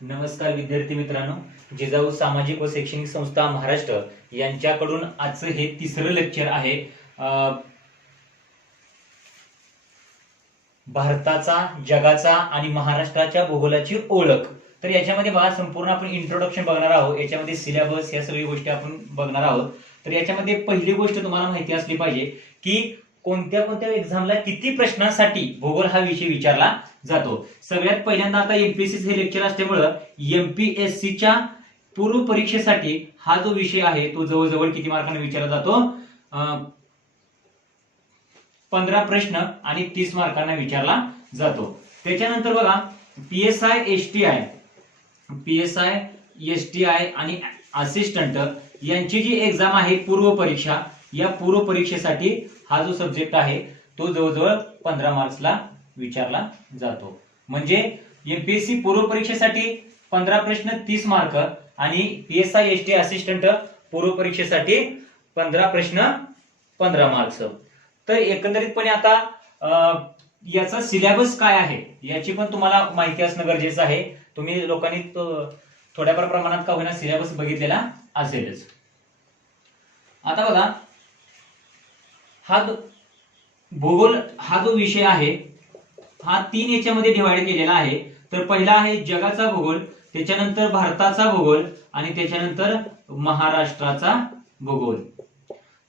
नमस्कार विद्यार्थी मित्रांनो, जिजाऊ सामाजिक व शैक्षणिक संस्था महाराष्ट्र यांच्याकडून आजचं हे तिसरं लेक्चर आहे. भारताचा, जगाचा आणि महाराष्ट्राच्या भूगोलाची ओळख. तर याच्यामध्ये बघा, संपूर्ण आपण इंट्रोडक्शन बघणार आहोत. याच्यामध्ये सिलेबस, या सगळी गोष्टी आपण बघणार आहोत. तर याच्यामध्ये पहिली गोष्ट तुम्हाला माहिती असली पाहिजे की कोणत्या कोणत्या एक्झामला किती प्रश्नांसाठी भूगोल हा विषय विचारला जातो. सगळ्यात पहिल्यांदा आता एमपीएससी हे लेक्चर असल्यामुळं एमपीएससीच्या पूर्व परीक्षेसाठी हा जो विषय आहे तो जवळजवळ किती मार्कांना विचारला जातो? 15 प्रश्न आणि 30 मार्कांना विचारला जातो. त्याच्यानंतर बघा, पीएसआय एसटीआय आणि असिस्टंट यांची जी एक्झाम आहे पूर्व परीक्षा, या पूर्व परीक्षेसाठी हा जो सब्जेक्ट आहे तो जवळजवळ 15 मार्क्सला विचारला जातो. म्हणजे एमपीएससी पूर्व परीक्षेसाठी 15 प्रश्न 30 मार्क आणि पीएसआय एसटी असिस्टंट पूर्व परीक्षेसाठी 15 प्रश्न 15 मार्क्स. तर एकंदरीतपणे आता याचा सिलेबस काय आहे याची पण तुम्हाला माहिती असणं गरजेचं आहे. तुम्ही लोकांनी थोड्याफार प्रमाणात का होईना सिलेबस बघितलेला असेलच. आता बघा, भूगोल हा जो विषय आहे हा 3 याच्यामध्ये डिवाइड केलेला आहे. तर पहिला आहे जगाचा भूगोल, त्याच्यानंतर भारताचा भूगोल आणि त्याच्यानंतर महाराष्ट्राचा भूगोल.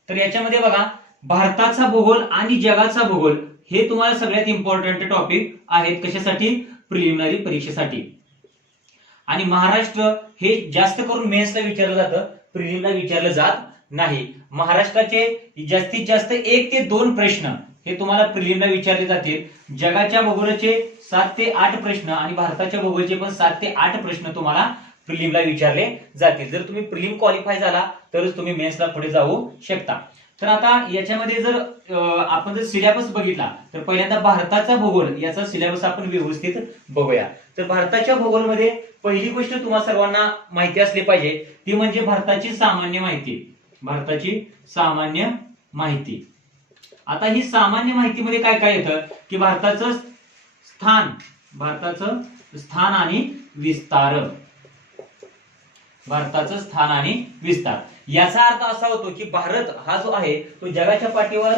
तर याच्यामध्ये बघा, भारताचा भूगोल आणि जगाचा भूगोल हे तुम्हाला सगळ्यात इम्पॉर्टंट टॉपिक आहेत. कशासाठी? प्रिलिमिनरी परीक्षेसाठी. आणि महाराष्ट्र हे जास्त करून मेन्सला विचारलं जातं, प्रिलिमला विचारलं जात नाही. महाराष्ट्राचे जास्तीत जास्त 1 ते 2 प्रश्न हे तुम्हाला प्रिलिमला विचारले जातील. जगाच्या भूगोलाचे 7 ते 8 प्रश्न आणि भारताच्या भूगोलाचे पण 7 ते 8 प्रश्न तुम्हाला प्रिलिमला विचारले जातील. जर तुम्ही प्रिलिम क्वालिफाय झाला तरच तुम्ही मेन्सला पुढे जाऊ शकता. तर आता याच्यामध्ये जर आपण जर सिलेबस बघितला तर पहिल्यांदा भारताचा भूगोल याचा सिलेबस आपण व्यवस्थित बघूया. तर भारताच्या भूगोलमध्ये पहिली गोष्ट तुम्हा सर्वांना माहिती असली पाहिजे ती म्हणजे भारताची सामान्य माहिती. भारताची सामान्य माहिती. आता ही सामान्य माहितीमध्ये काय काय येतं की भारताचं स्थान आणि विस्तार. भारताचं स्थान आणि विस्तार याचा अर्थ असा होतो की भारत हा जो आहे तो जगाच्या पाठीवर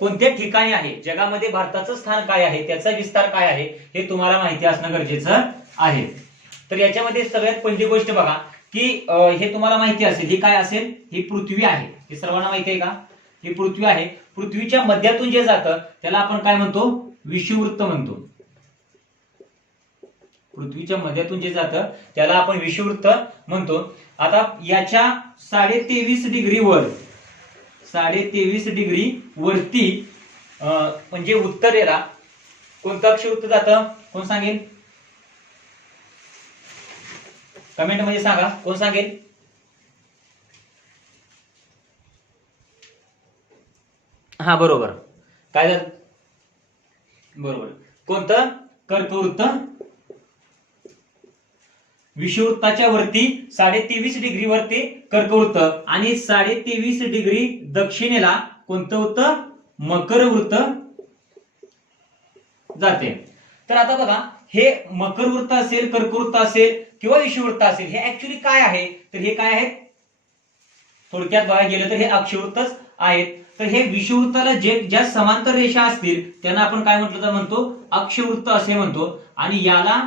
कोणत्या ठिकाणी आहे, जगामध्ये भारताचं स्थान काय आहे, त्याचा विस्तार काय आहे हे तुम्हाला माहिती असणं गरजेचं आहे. तर याच्यामध्ये सगळ्यात पहिली गोष्ट बघा की हे तुम्हाला माहिती असेल, ही काय असेल? ही पृथ्वी आहे. हे सर्वांना माहिती आहे का? ही पृथ्वी आहे. पृथ्वीच्या मध्यातून जे जातं त्याला आपण काय म्हणतो? विषुववृत्त म्हणतो. पृथ्वीच्या मध्यातून जे जातं त्याला आपण विषुववृत्त म्हणतो. आता याच्या 23.5 डिग्री वरती म्हणजे उत्तरेला कोणतं अक्षवृत्त जातं? कोण सांगेल? कमेंट मध्ये सांगा, कोण सांगेल? हा बरोबर. काय झालं? बरोबर. कोणतं? कर्कवृत्त. विषुववृत्ताच्या वरती 23.5 डिग्री वरती कर्कवृत्त आणि 23.5 डिग्री दक्षिणेला कोणतं वृत्त? मकर वृत्त जाते. तर आता बघा, हे मकर वृत्त असेल, कर्कवृत्त असेल किंवा विषुववृत्त असेल, हे ऍक्च्युली काय आहे? तर हे काय आहे? थोडक्यात बघायला गेलं तर हे अक्षवृत्तच आहेत. तर हे विषुववृत्ताला ज्या समांतर रेषा असतील त्यांना आपण काय म्हणतो? अक्षवृत्त असे म्हणतो. आणि याला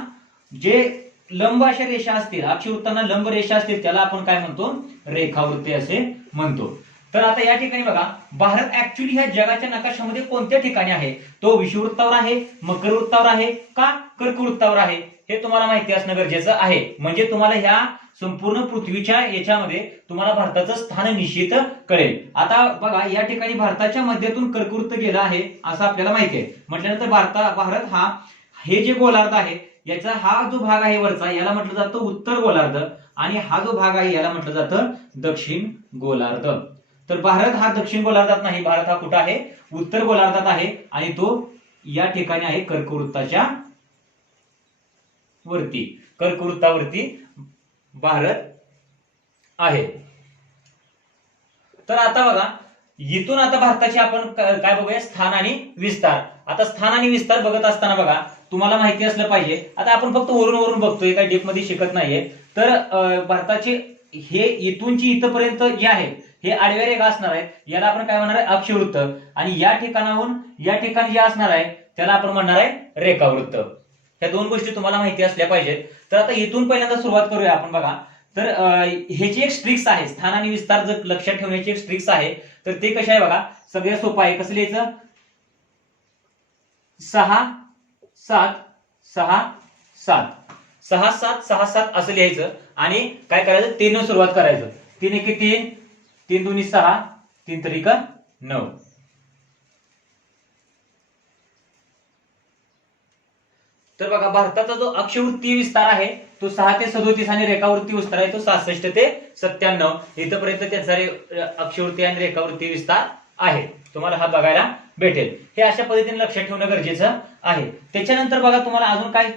जे लंब अशा रेषा असतील, अक्षवृत्तांना लंब रेषा असतील त्याला आपण काय म्हणतो? रेखावृत्ते असे म्हणतो. तर आता या ठिकाणी बघा, भारत ऍक्च्युली ह्या जगाच्या नकाशामध्ये कोणत्या ठिकाणी आहे? तो विषुववृत्तावर आहे, मकर वृत्तावर आहे का कर्कवृत्तावर आहे हे तुम्हाला माहिती असणं गरजेचं आहे. म्हणजे तुम्हाला ह्या संपूर्ण पृथ्वीच्या याच्यामध्ये तुम्हाला भारताचं स्थान निश्चित कळेल. आता बघा, या ठिकाणी भारताच्या मध्यातून कर्कवृत्त गेलं आहे असं आपल्याला माहिती आहे. म्हटल्यानंतर भारत हा हे जे गोलार्ध आहे याचा हा जो भाग आहे वरचा याला म्हटलं जातं उत्तर गोलार्ध आणि हा जो भाग आहे याला म्हटलं जातं दक्षिण गोलार्ध. तर भारत हा दक्षिण गोलार्धात नाही, भारत हा कुठं आहे? उत्तर गोलार्धात आहे आणि तो या ठिकाणी आहे कर्कवृत्ताच्या वरती. कर्कवृत्तावरती भारत आहे. तर आता बघा, इथून आता भारताचे आपण काय बघूया? स्थान आणि विस्तार. आता स्थान आणि विस्तार बघत असताना बघा, तुम्हाला माहिती असलं पाहिजे. आता आपण फक्त वरून वरून बघतोय, काही डीप मध्ये शिकत नाहीये. तर भारताचे हे इथूनची इथपर्यंत जे आहे हे आडव्या रेखा असणार आहेत, याला आपण काय म्हणणार आहे, अक्षवृत्त. आणि या ठिकाणाहून या ठिकाणी जे असणार आहे त्याला आपण म्हणणार आहे रेखावृत्त. या दोन गोष्टी तुम्हाला माहिती असल्या पाहिजेत. तर आता इथून पहिल्यांदा सुरुवात करूया आपण. बघा, तर ह्याची एक स्ट्रिक्स आहे, स्थान आणि विस्तार जर लक्षात ठेवण्याची एक स्ट्रिक्स आहे. तर ते कशा आहे बघा, सगळ्यात सोपं आहे. कसं लिहायचं, 6 7 6 7 6 7 6 7 असं लिहायचं. आणि काय करायचं, 3 ने सुरुवात करायचं. 3 1 3, 3 2 6, 3 3 9. तर बघा, भारताचा जो अक्षवृत्तीय विस्तार आहे तो 6 ते 37 आणि रेखावृत्तीय विस्तार आहे तो 66 ते 97. इथपर्यंत त्याचा अक्षवृत्तीय आणि रेखावृत्तीय विस्तार आहे. तुम्हाला हा बघायला भेटेल. हे अशा पद्धतीने लक्षात ठेवणं गरजेचं आहे. त्याच्यानंतर बघा, तुम्हाला अजून काय,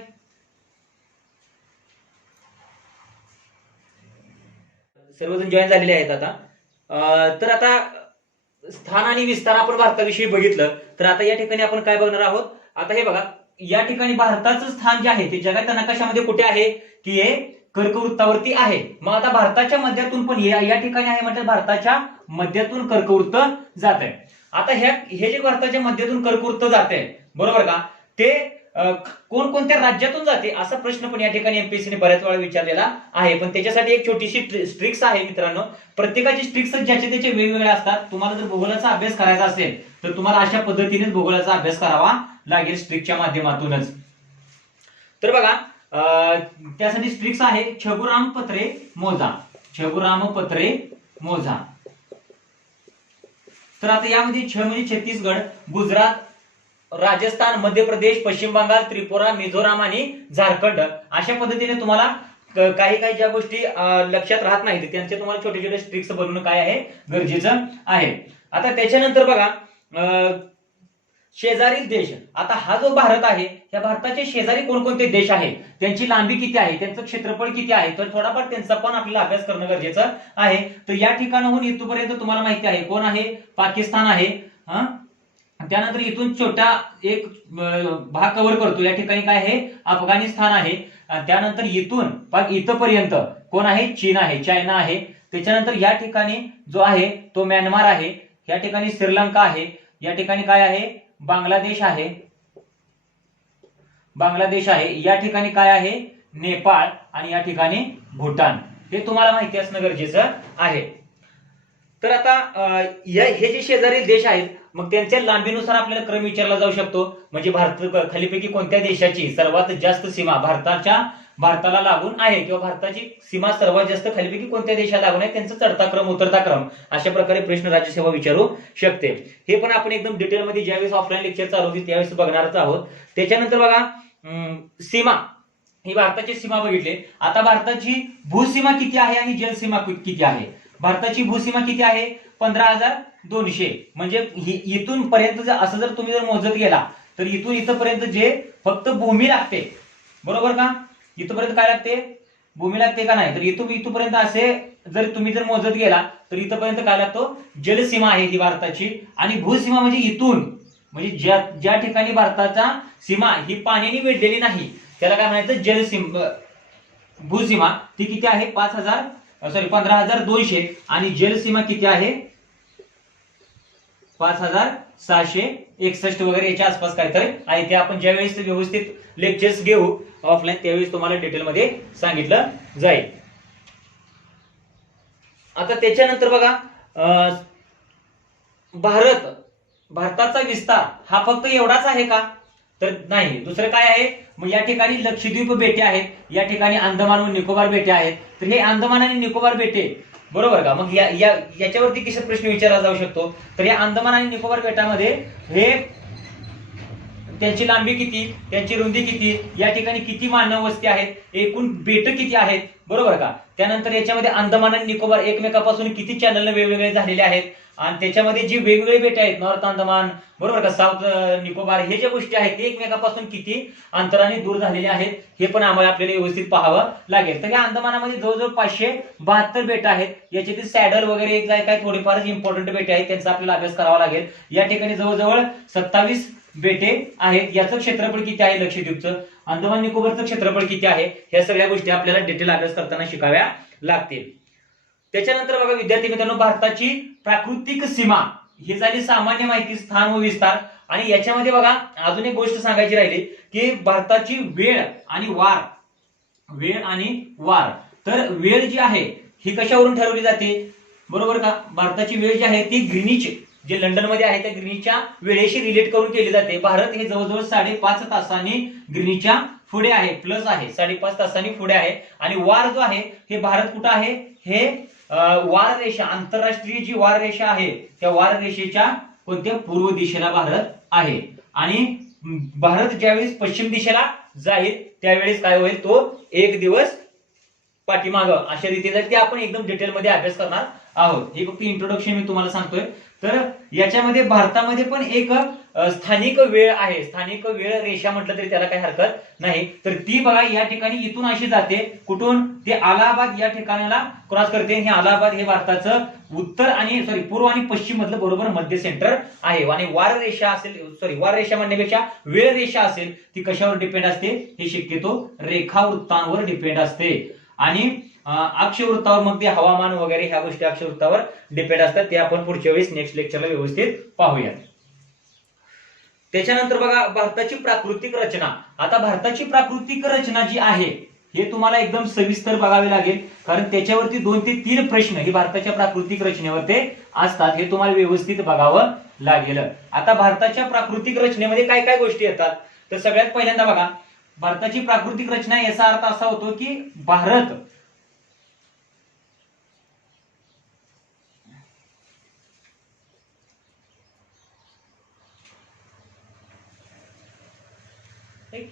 सर्वजण जॉईन झालेले आहेत आता. तर आता स्थान आणि विस्तार आपण भारताविषयी बघितलं. तर आता या ठिकाणी आपण काय बघणार आहोत. आता हे बघा, या ठिकाणी भारताचं स्थान जे आहे ते जगाच्या नकाशामध्ये कुठे आहे, की हे कर्कवृत्तावरती आहे. मग आता भारताच्या मध्यातून पण या ठिकाणी आहे म्हणजे भारताच्या मध्यातून कर्कवृत्त जात आहे. आता हे जे भारताच्या मध्यातून कर्कवृत्त जात आहे, बरोबर का, ते कोणकोणत्या राज्यातून जाते असा प्रश्न पण या ठिकाणी एमपीएससीने बऱ्याच वेळा विचारलेला आहे. पण त्याच्यासाठी एक छोटीशी स्ट्रिक्स आहे मित्रांनो. प्रत्येकाची स्ट्रिक्स ज्याचे त्याचे वेगवेगळे असतात. तुम्हाला जर भूगोलाचा अभ्यास करायचा असेल तर तुम्हाला अशा पद्धतीनेच भूगोलाचा अभ्यास करावा लागेल, स्ट्रिक्सच्या माध्यमातूनच. तर बघा, त्यासाठी स्ट्रिक्स आहे, छगुराम पत्रे मोजा. छगुराम पत्रे मोजा. तर आता यामध्ये छ म्हणजे छत्तीसगड, गुजरात, राजस्थान, मध्य प्रदेश, पश्चिम बंगाल, त्रिपुरा, मिझोराम आणि झारखंड अशा पद्धतीने तुम्हाला काही काही ज्या गोष्टी लक्षात राहत नाहीत त्यांचे तुम्हाला छोटे छोटे स्ट्रिक्स बनवणं काय आहे, गरजेचं आहे. आता त्याच्यानंतर बघा, शेजारील देश. आता हा जो भारत आहे, या भारताचे शेजारी कोणकोणते देश आहेत, त्यांची लांबी किती आहे, त्यांचं क्षेत्रफळ किती आहे, तर थोडाफार त्यांचा पण आपल्याला अभ्यास करणं गरजेचं आहे. तर या ठिकाणाहून इथपर्यंत तुम्हाला माहिती आहे कोण आहे, पाकिस्तान आहे. त्यानंतर इथून छोटा एक भाग कव्हर करतो, या ठिकाणी काय आहे, अफगाणिस्तान आहे. त्यानंतर इथून इथपर्यंत कोण आहे, चीन आहे, चायना आहे. त्याच्यानंतर या ठिकाणी जो आहे तो म्यानमार आहे. या ठिकाणी श्रीलंका आहे. या ठिकाणी काय आहे, बांगलादेश आहे. बांगलादेश आहे. या ठिकाणी काय आहे, नेपाळ. आणि या ठिकाणी भूटान. हे तुम्हाला माहिती असणं गरजेचं आहे. तर आता हे जे शेजारील देश आहेत मग त्यांच्या लांबीनुसार आपल्याला क्रम विचारला जाऊ शकतो. म्हणजे भारत खालीपैकी कोणत्या देशाची सर्वात जास्त सीमा भारताला लागून आहे, किंवा भारताची सीमा सर्वात जास्त खालीपैकी कोणत्या देशाला लागून आहे, त्यांचा चढता क्रम उतरता क्रम अशा प्रकारे प्रश्न राज्यसेवा विचारू शकते. हे पण आपण एकदम डिटेलमध्ये ज्यावेळेस ऑफलाईन लेक्चर चालू होती त्यावेळेस बघणारच आहोत. त्याच्यानंतर बघा, सीमा, ही भारताची सीमा बघितली. आता भारताची भूसीमा किती आहे आणि जलसीमा किती आहे. भारताची भूसीमा किती आहे, 15,200. म्हणजे इथून पर्यंत असं जर तुम्ही जर मोजत गेला तर इथून इथपर्यंत जे फक्त भूमी लागते, बरोबर का, इथपर्यंत काय लागते, भूमी लागते का नाही, तर इथपर्यंत असे जर तुम्ही जर मोजत गेला तर इथपर्यंत काय लागतो, जलसीमा आहे ही भारताची. आणि भूसीमा म्हणजे इथून, म्हणजे ज्या ठिकाणी भारताचा सीमा ही पाण्याने वेढलेली नाही त्याला काय म्हणायचं, जलसीमा. भूसीमा ती किती आहे, 15,200. आणि जलसीमा किती आहे, 5,661 वगैरे याच्या आसपास काहीतरी आहे. ते आपण ज्यावेळेस व्यवस्थित लेक्चर्स घेऊ ऑफलाईन त्यावेळेस तुम्हाला डिटेलमध्ये सांगितलं जाईल. आता त्याच्यानंतर बघा, भारताचा विस्तार हा फक्त एवढाच आहे का, तर नाही, दुसरं काय आहे. मग या ठिकाणी लक्षद्वीप बेटे आहेत, या ठिकाणी अंदमान व निकोबार बेटे आहेत. तर हे अंदमान आणि निकोबार बेटे, बरोबर का, मग याच्यावरती किती प्रश्न विचारला जाऊ शकतो. तर या अंदमान आणि निकोबार बेटामध्ये हे त्यांची लांबी किती, त्यांची रुंदी किती, या ठिकाणी किती मानव वस्ती आहेत, एकूण बेट किती आहेत, बरोबर का. त्यानंतर याच्यामध्ये अंदमान आणि निकोबार एकमेकापासून किती चॅनल वेगवेगळे झालेले आहेत. आणि त्याच्यामध्ये जी वेगवेगळे बेटे आहेत, नॉर्थ अंदमान, बरोबर का, साऊथ निकोबार, हे ज्या गोष्टी आहेत ते एकमेकापासून किती अंतराने दूर झालेले आहेत हे पण आम्हाला आपल्याला व्यवस्थित पाहावं लागेल. तर या अंदमानामध्ये जवळजवळ 572 बेट आहेत. याच्यातील सॅडल वगैरे काही थोडेफार इम्पॉर्टंट बेटे आहेत त्यांचा आपल्याला अभ्यास करावा लागेल. या ठिकाणी जवळजवळ 27 बेटे आहेत. याचं क्षेत्रफळ किती आहे लक्षद्वीपचं, अंदमान निकोबारचं क्षेत्रफळ किती आहे, ह्या सगळ्या गोष्टी आपल्याला डिटेल अभ्यास करताना शिकाव्या लागतील. त्याच्यानंतर बघा विद्यार्थी मित्रांनो, भारताची प्राकृतिक सीमा ही झाली सामान्य माहिती, स्थान व विस्तार. आणि याच्यामध्ये बघा अजून एक गोष्ट सांगायची राहिली की भारताची वेळ आणि वार, वेळ आणि वार. तर वेळ जी आहे ही कशावरून ठरवली जाते, बरोबर का. भारताची वेळ जी आहे ती ग्रीनिच, जे लंडन मध्ये आहे त्या ग्रीनिचच्या वेळेशी रिलेट करून केली जाते. भारत हे जवळजवळ 5.5 तासांनी ग्रीनिचच्या पुढे आहे, प्लस आहे 5.5 तासांनी पुढे आहे. आणि वार जो आहे हे भारत कुठं आहे, हे वार रेषा, आंतरराष्ट्रीय जी वार रेषा आहे त्या वार रेषेच्या कोणत्या पूर्व दिशेला भारत आहे. आणि भारत ज्यावेळेस पश्चिम दिशेला जाईल त्यावेळेस काय होईल, तो एक दिवस पाठीमाग अशा रीतीने ते आपण एकदम डिटेलमध्ये अभ्यास करणार आहोत. हे फक्त इंट्रोडक्शन मी तुम्हाला सांगतोय. तर याच्यामध्ये भारतामध्ये पण एक स्थानिक वेळ आहे, स्थानिक वेळ रेषा म्हटलं तरी त्याला काही हरकत नाही. तर ती बघा या ठिकाणी इथून अशी जाते, कुठून, ते अलाहाबाद या ठिकाणाला क्रॉस करते. हे अलाहाबाद हे भारताचं उत्तर आणि पूर्व आणि पश्चिम मधलं बरोबर मध्य सेंटर आहे. आणि वार रेषा असेल, वार रेषा म्हणण्यापेक्षा वेळ रेषा असेल ती कशावर डिपेंड असते, हे शक्यतो रेखावृत्तांवर डिपेंड असते. आणि अक्षवृत्तावर मग ते हवामान वगैरे ह्या गोष्टी अक्षवृत्तावर डिपेंड असतात. ते आपण पुढच्या वेळेस नेक्स्ट लेक्चरला व्यवस्थित पाहूया. त्याच्यानंतर बघा भारताची प्राकृतिक रचना. आता भारताची प्राकृतिक रचना जी आहे हे तुम्हाला एकदम सविस्तर बघावे लागेल, कारण त्याच्यावरती 2 ते 3 प्रश्न हे भारताच्या प्राकृतिक रचनेवर ते असतात. हे तुम्हाला व्यवस्थित बघावं लागेल. आता भारताच्या प्राकृतिक रचनेमध्ये काय काय गोष्टी येतात, तर सगळ्यात पहिल्यांदा बघा भारताची प्राकृतिक रचना, याचा अर्थ असा होतो की भारत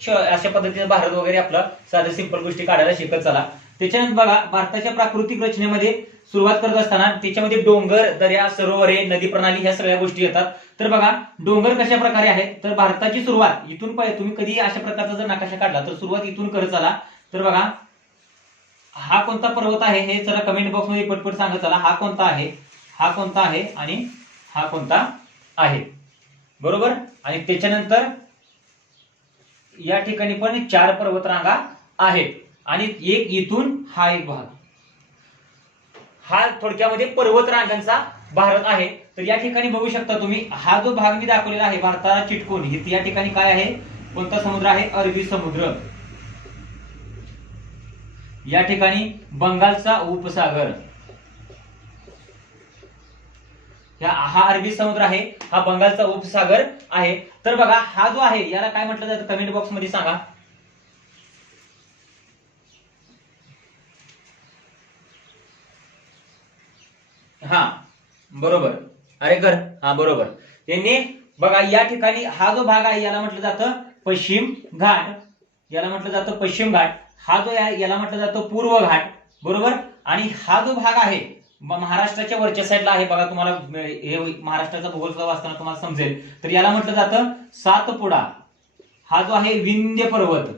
अशा पद्धतीने भारत वगैरे आपलं साधं सिंपल गोष्टी काढायला शिकत चला. त्याच्यानंतर बघा भारताच्या प्राकृतिक रचनेमध्ये सुरुवात करत असताना त्याच्यामध्ये डोंगर, दर्या, सरोवरे, नदी प्रणाली ह्या सगळ्या गोष्टी येतात. तर बघा डोंगर कशा प्रकारे आहेत, तर भारताची सुरुवात इथून, तुम्ही कधी अशा प्रकारचा जर नकाशा काढला तर सुरुवात इथून करत चला. तर बघा हा कोणता पर्वत आहे हे जरा कमेंट बॉक्स मध्ये पटपट सांगत चला. हा कोणता आहे, हा कोणता आहे आणि हा कोणता आहे, बरोबर. आणि त्याच्यानंतर या ठिकाणी पण 4 पर्वतरांगा आहेत. आणि एक इथून हा एक भाग, हा थोडक्यामध्ये पर्वतरांगांचा भारत आहे. तर या ठिकाणी बघू शकता तुम्ही, हा जो भाग मी दाखवलेला आहे भारताला चिटकून, ही या ठिकाणी काय आहे, कोणता समुद्र आहे, अरबी समुद्र. या ठिकाणी बंगालचा उपसागर, हा अरबी समुद्र आहे, हा बंगालचा उपसागर आहे. तर बघा हा जो आहे याला काय म्हटलं जातं, कमेंट बॉक्स मध्ये सांगा. हा बरोबर, अरे कर, हा बरोबर. यांनी बघा या ठिकाणी हा जो भाग आहे याला म्हटलं जातं पश्चिम घाट, याला म्हटलं जातं पश्चिम घाट. हा जो आहे याला म्हटलं जातं पूर्व घाट, बरोबर. आणि हा जो भाग आहे महाराष्ट्राच्या वरच्या साईडला आहे बघा, तुम्हाला हे महाराष्ट्राचा भूगोल वाचताना तुम्हाला समजेल. तर याला म्हटलं जातं सातपुडा. हा जो आहे विंध्य पर्वत,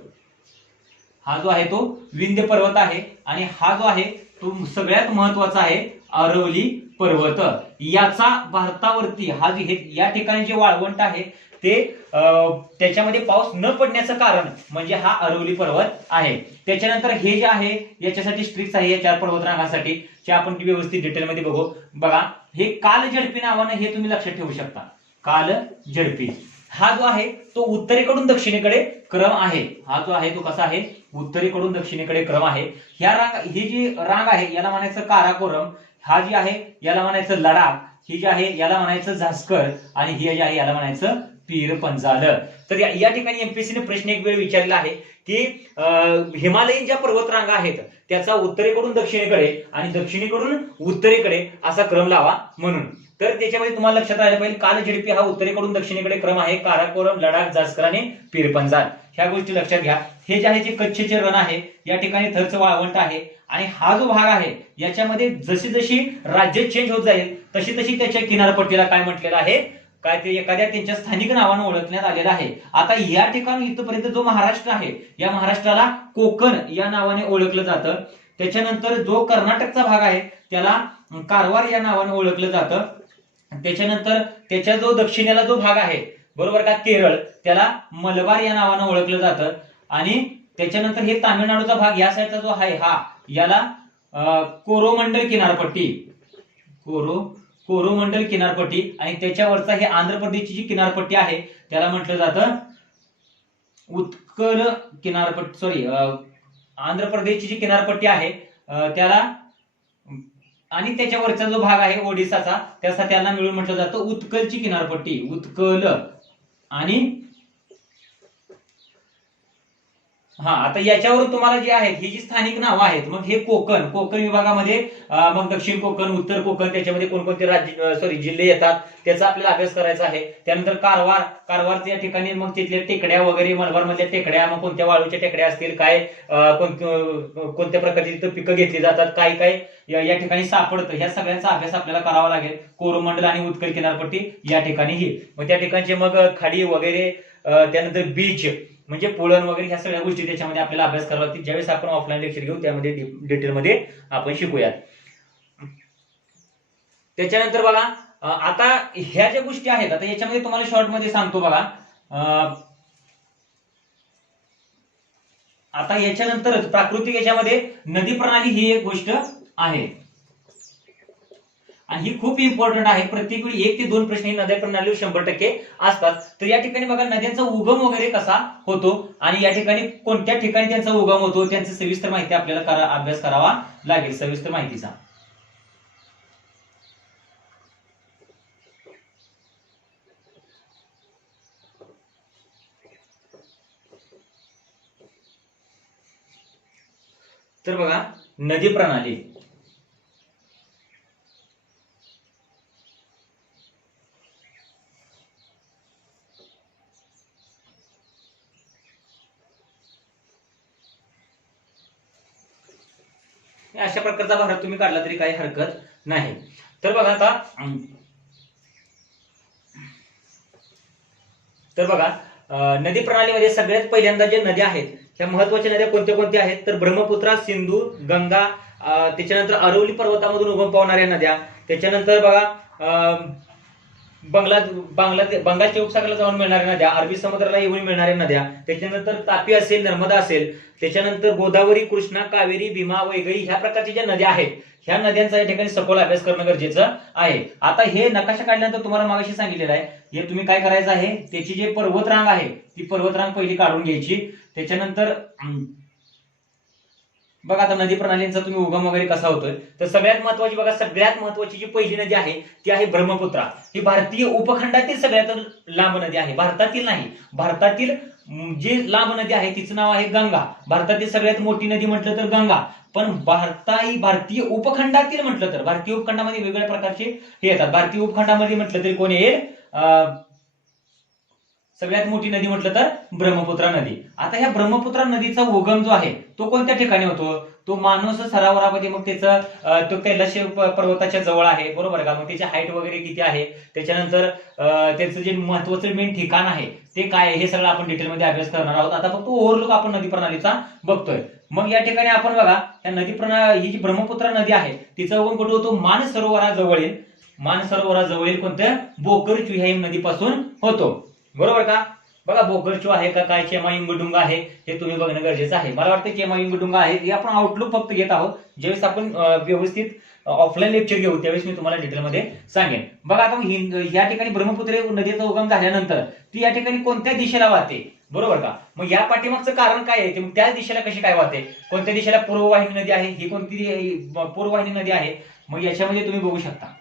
हा जो आहे तो विंध्य पर्वत आहे. आणि हा जो आहे तो सगळ्यात महत्वाचा आहे अरवली पर्वत. याचा भारतावरती हा जे या ठिकाणी जे वाळवंट आहे ते त्याच्यामध्ये पाऊस न पडण्याचं कारण म्हणजे हा अरवली पर्वत आहे. त्याच्यानंतर हे जे आहे याच्यासाठी स्ट्रिक्स आहे या 4 पर्वतरांगांसाठी, जे आपण व्यवस्थित डिटेलमध्ये बघू. बघा हे कालझडपी नावानं हे तुम्ही लक्षात ठेवू शकता. कालझडपी हा जो आहे तो उत्तरेकडून दक्षिणेकडे क्रम आहे. हा जो आहे तो कसा आहे, उत्तरेकडून दक्षिणेकडे क्रम आहे. ही जी रांग आहे याला म्हणायचं काराकोरम. हा जी आहे याला म्हणायचं लडाख. ही जी आहे याला म्हणायचं झास्कर. आणि ही जी आहे याला म्हणायचं पीर पंजाल. तर या ठिकाणी एमपीएससीने प्रश्न एक वेळ विचारलेला आहे की हिमालयीन ज्या पर्वतरांगा आहेत त्याचा उत्तरेकडून दक्षिणेकडे आणि दक्षिणेकडून उत्तरेकडे असा क्रम लावा म्हणून. तर त्याच्यामध्ये तुम्हाला लक्षात राहायला पाहिजे कालझडपी हा उत्तरेकडून दक्षिणेकडे क्रम आहे. काराकोरम, लडाख, झास्कर आणि पीर पंजाल ह्या गोष्टी लक्षात घ्या. हे जे आहे जे कच्छचे रण आहे या ठिकाणी थरचं वाळवंट आहे. आणि हा जो भाग आहे याच्यामध्ये जशी जशी राज्य चेंज होत जाईल तशी तशी त्याच्या किनारपट्टीला काय म्हटलेलं आहे, काय ते एखाद्या त्यांच्या स्थानिक नावानं ओळखण्यात आलेलं आहे. आता या ठिकाणी इथपर्यंत जो महाराष्ट्र आहे या महाराष्ट्राला कोकण या नावाने ओळखलं जातं. त्याच्यानंतर जो कर्नाटकचा भाग आहे त्याला कारवार या नावाने ओळखलं जातं. त्याच्यानंतर त्याच्या जो दक्षिणेला जो भाग आहे बरोबर का, केरळ, त्याला मलबार या नावानं ओळखलं जातं. आणि त्याच्यानंतर हे तामिळनाडूचा भाग या साईडचा जो आहे हा, याला कोरोमंडल किनारपट्टी, कोरोमंडल किनारपट्टी, आणि त्याच्यावरचा हे आंध्र प्रदेशची जी किनारपट्टी आहे त्याला म्हटलं जातं उत्कल किनारपट्टी, सॉरी, आंध्र प्रदेशची जी किनारपट्टी आहे त्याला, आणि त्याच्यावरचा जो भाग आहे ओडिसाचा त्याला मिळून म्हटलं जातं उत्कलची किनारपट्टी, उत्कल. आणि हा, आता याच्यावरून तुम्हाला जे आहेत ही जी स्थानिक नावं आहेत, मग हे कोकण विभागामध्ये मग दक्षिण कोकण, उत्तर कोकण, त्याच्यामध्ये कोणकोणते राज्य जिल्हे येतात त्याचा आपल्याला अभ्यास करायचा आहे. त्यानंतर कारवार या ठिकाणी मग तिथल्या टेकड्या वगैरे, मलबार मधल्या टेकड्या, मग कोणत्या वाळूच्या टेकड्या असतील, काय कोणत्या प्रकारची तिथं पिकं घेतली जातात, काय काय या ठिकाणी सापडतं, ह्या सगळ्यांचा अभ्यास आपल्याला करावा लागेल. कोरोमंडल आणि उत्कल किनारपट्टी या ठिकाणी ही, मग त्या ठिकाणचे मग खाडी वगैरे, त्यानंतर बीच म्हणजे पुळण वगैरे, ह्या सगळ्या गोष्टी त्याच्यामध्ये आपल्याला अभ्यास करावा लागतील. ज्यावेळेस आपण ऑफलाईन लेक्चर घेऊ त्यामध्ये डिटेलमध्ये आपण शिकूयात. त्याच्यानंतर बघा, आता ह्या ज्या गोष्टी आहेत, आता याच्यामध्ये तुम्हाला शॉर्ट मध्ये सांगतो बघा. आता याच्यानंतरच प्राकृतिक याच्यामध्ये नदी प्रणाली ही एक गोष्ट आहे, आणि ही खूप इम्पॉर्टंट आहे. प्रत्येक वेळी 1 ते 2 प्रश्न ही नद्या प्रणालीवर 100% असतात. तर या ठिकाणी बघा नद्यांचा उगम वगैरे कसा होतो, आणि या ठिकाणी कोणत्या ठिकाणी त्यांचा उगम होतो, त्यांची सविस्तर माहिती आपल्याला अभ्यास करावा लागेल, सविस्तर माहितीचा. तर बघा, नदी प्रणाली, अशा प्रकारचा भारत तुम्ही काढला तरी काही हरकत नाही. तर बघा आता, नदी प्रणालीमध्ये सगळ्यात पहिल्यांदा जे नद्या आहेत, ह्या महत्वाच्या नद्या कोणत्या कोणत्या आहेत, तर ब्रह्मपुत्रा, सिंधू, गंगा, त्याच्यानंतर अरवली पर्वतामधून उगम पावणाऱ्या नद्या, त्याच्यानंतर बघा बंगालच्या उपसागराला जाऊन मिळणाऱ्या नद्या, अरबी समुद्राला येऊन मिळणाऱ्या नद्या, त्याच्यानंतर तापी असेल, नर्मदा असेल, त्याच्यानंतर गोदावरी, कृष्णा, कावेरी, भीमा, वैगई, ह्या प्रकारच्या ज्या नद्या आहेत, ह्या नद्यांचा या ठिकाणी सखोल अभ्यास करणं गरजेचं आहे. आता हे नकाशा काढल्यानंतर तुम्हाला मागाशी सांगितलेलं आहे, हे तुम्ही काय करायचं आहे, त्याची जी पर्वतरांग आहे ती पर्वतरांग पहिली काढून घ्यायची. त्याच्यानंतर बघा आता नदी प्रणालींचा तुम्ही उगम वगैरे कसा होतोय, तर सगळ्यात महत्वाची बघा, सगळ्यात महत्वाची जी पहिली नदी आहे ती आहे ब्रह्मपुत्रा. ही भारतीय उपखंडातील सगळ्यात लांब नदी आहे, भारतातील नाही, भारतातील जी लांब नदी आहे तिचं नाव आहे गंगा. भारतातील सगळ्यात मोठी नदी म्हटलं तर गंगा, पण भारतीय उपखंडातील म्हटलं तर, भारतीय उपखंडामध्ये वेगवेगळ्या प्रकारचे हे येतात, भारतीय उपखंडामध्ये म्हटलं तरी कोण येईल, सगळ्यात मोठी नदी म्हटलं तर ब्रह्मपुत्रा नदी. आता ह्या ब्रह्मपुत्रा नदीचा उगम जो आहे तो कोणत्या ठिकाणी होतो, तो मानस सरोवरामध्ये, मग त्याचं तो कैलाश पर्वताच्या जवळ आहे, बरोबर का, मग त्याची हाईट वगैरे किती आहे, त्याच्यानंतर त्याचं जे महत्वाचं मेन ठिकाण आहे ते काय आहे, हे सगळं आपण डिटेलमध्ये अभ्यास करणार आहोत. आता फक्त ओव्हरलुक आपण नदी प्रणालीचा बघतोय. मग या ठिकाणी आपण बघा, या नदी प्रणाली, ही जी ब्रह्मपुत्रा नदी आहे तिचा उगम कुठे होतो, मानसरोवराजवळील कोणत्या, बोकरचू ह्या नदीपासून होतो, बरोबर का. बघा बोकरचू आहे का, काय चेमायुंगडुंगा आहे, हे तुम्ही बघणं गरजेचं आहे. मला वाटतं चेमायुंगडुंगा आहे, हे आपण आउटलुक फक्त घेत आहोत. ज्यावेळेस आपण व्यवस्थित ऑफलाईन लेक्चर घेऊ त्यावेळेस मी तुम्हाला डिटेलमध्ये सांगेन. बघा आता या ठिकाणी ब्रह्मपुत्रा नदीचा उगम झाल्यानंतर ती या ठिकाणी कोणत्या दिशेला वाहते, बरोबर का. मग या पाठीमागचं कारण काय आहे, मग त्याच दिशेला कशी काय वाहते, कोणत्या दिशेला पूर्ववाहिनी नदी आहे, ही कोणती पूर्ववाहिनी नदी आहे. मग याच्यामध्ये तुम्ही बघू शकता,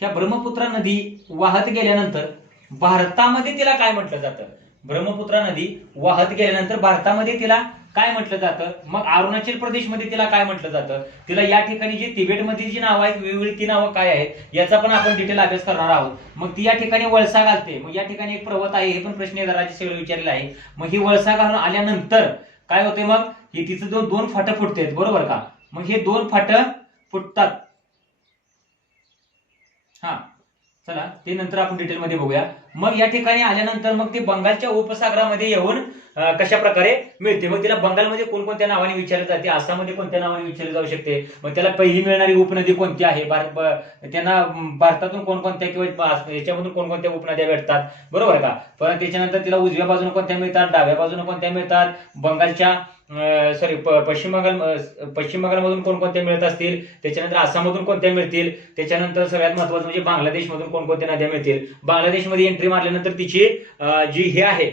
ह्या ब्रह्मपुत्रा नदी वाहत गेल्यानंतर भारतामध्ये तिला काय म्हटलं जातं, ब्रह्मपुत्रा नदी वाहत गेल्यानंतर भारतामध्ये तिला काय म्हटलं जातं, मग अरुणाचल प्रदेशमध्ये तिला काय म्हटलं जातं, तिला या ठिकाणी जी तिबेटमध्ये जी नावं आहेत वेगवेगळी ती नावं काय आहेत याचा पण आपण डिटेल अभ्यास करणार आहोत. मग ती या ठिकाणी वळसा घालते, मग या ठिकाणी एक पर्वत आहे, हे पण प्रश्न राज्य सगळं विचारलेला आहे. मग ही वळसा घालून आल्यानंतर काय होते, मग हे तिचं जो 2 फाटं फुटतात, बरोबर का. मग हे 2 फाटं फुटतात, हा चला ते नंतर आपण डिटेलमध्ये बघूया. मग या ठिकाणी आल्यानंतर मग ती बंगालच्या उपसागरामध्ये येऊन कशा प्रकारे मिळते. मग तिला बंगालमध्ये कोणकोणत्या नावाने विचारले जाते, आसाममध्ये कोणत्या नावाने विचारले जाऊ शकते, मग त्याला पहिली मिळणारी उपनदी कोणती आहे, त्यांना भारतातून कोणकोणत्या किंवा याच्यामधून कोणकोणत्या उपनद्या भेटतात, बरोबर का. पण त्याच्यानंतर तिला उजव्या बाजूने कोणत्या मिळतात, डाव्या बाजूने कोणत्या मिळतात, बंगालच्या पश्चिम बंगालमधून कोणकोणत्या मिळत असतील, त्याच्यानंतर आसाममधून कोणत्या मिळतील, त्याच्यानंतर सगळ्यात महत्वाचं म्हणजे बांगलादेशमधून कोणकोणत्या नद्या मिळतील. बांगलादेशमध्ये एंट्री मारल्यानंतर तिची जी हे आहे,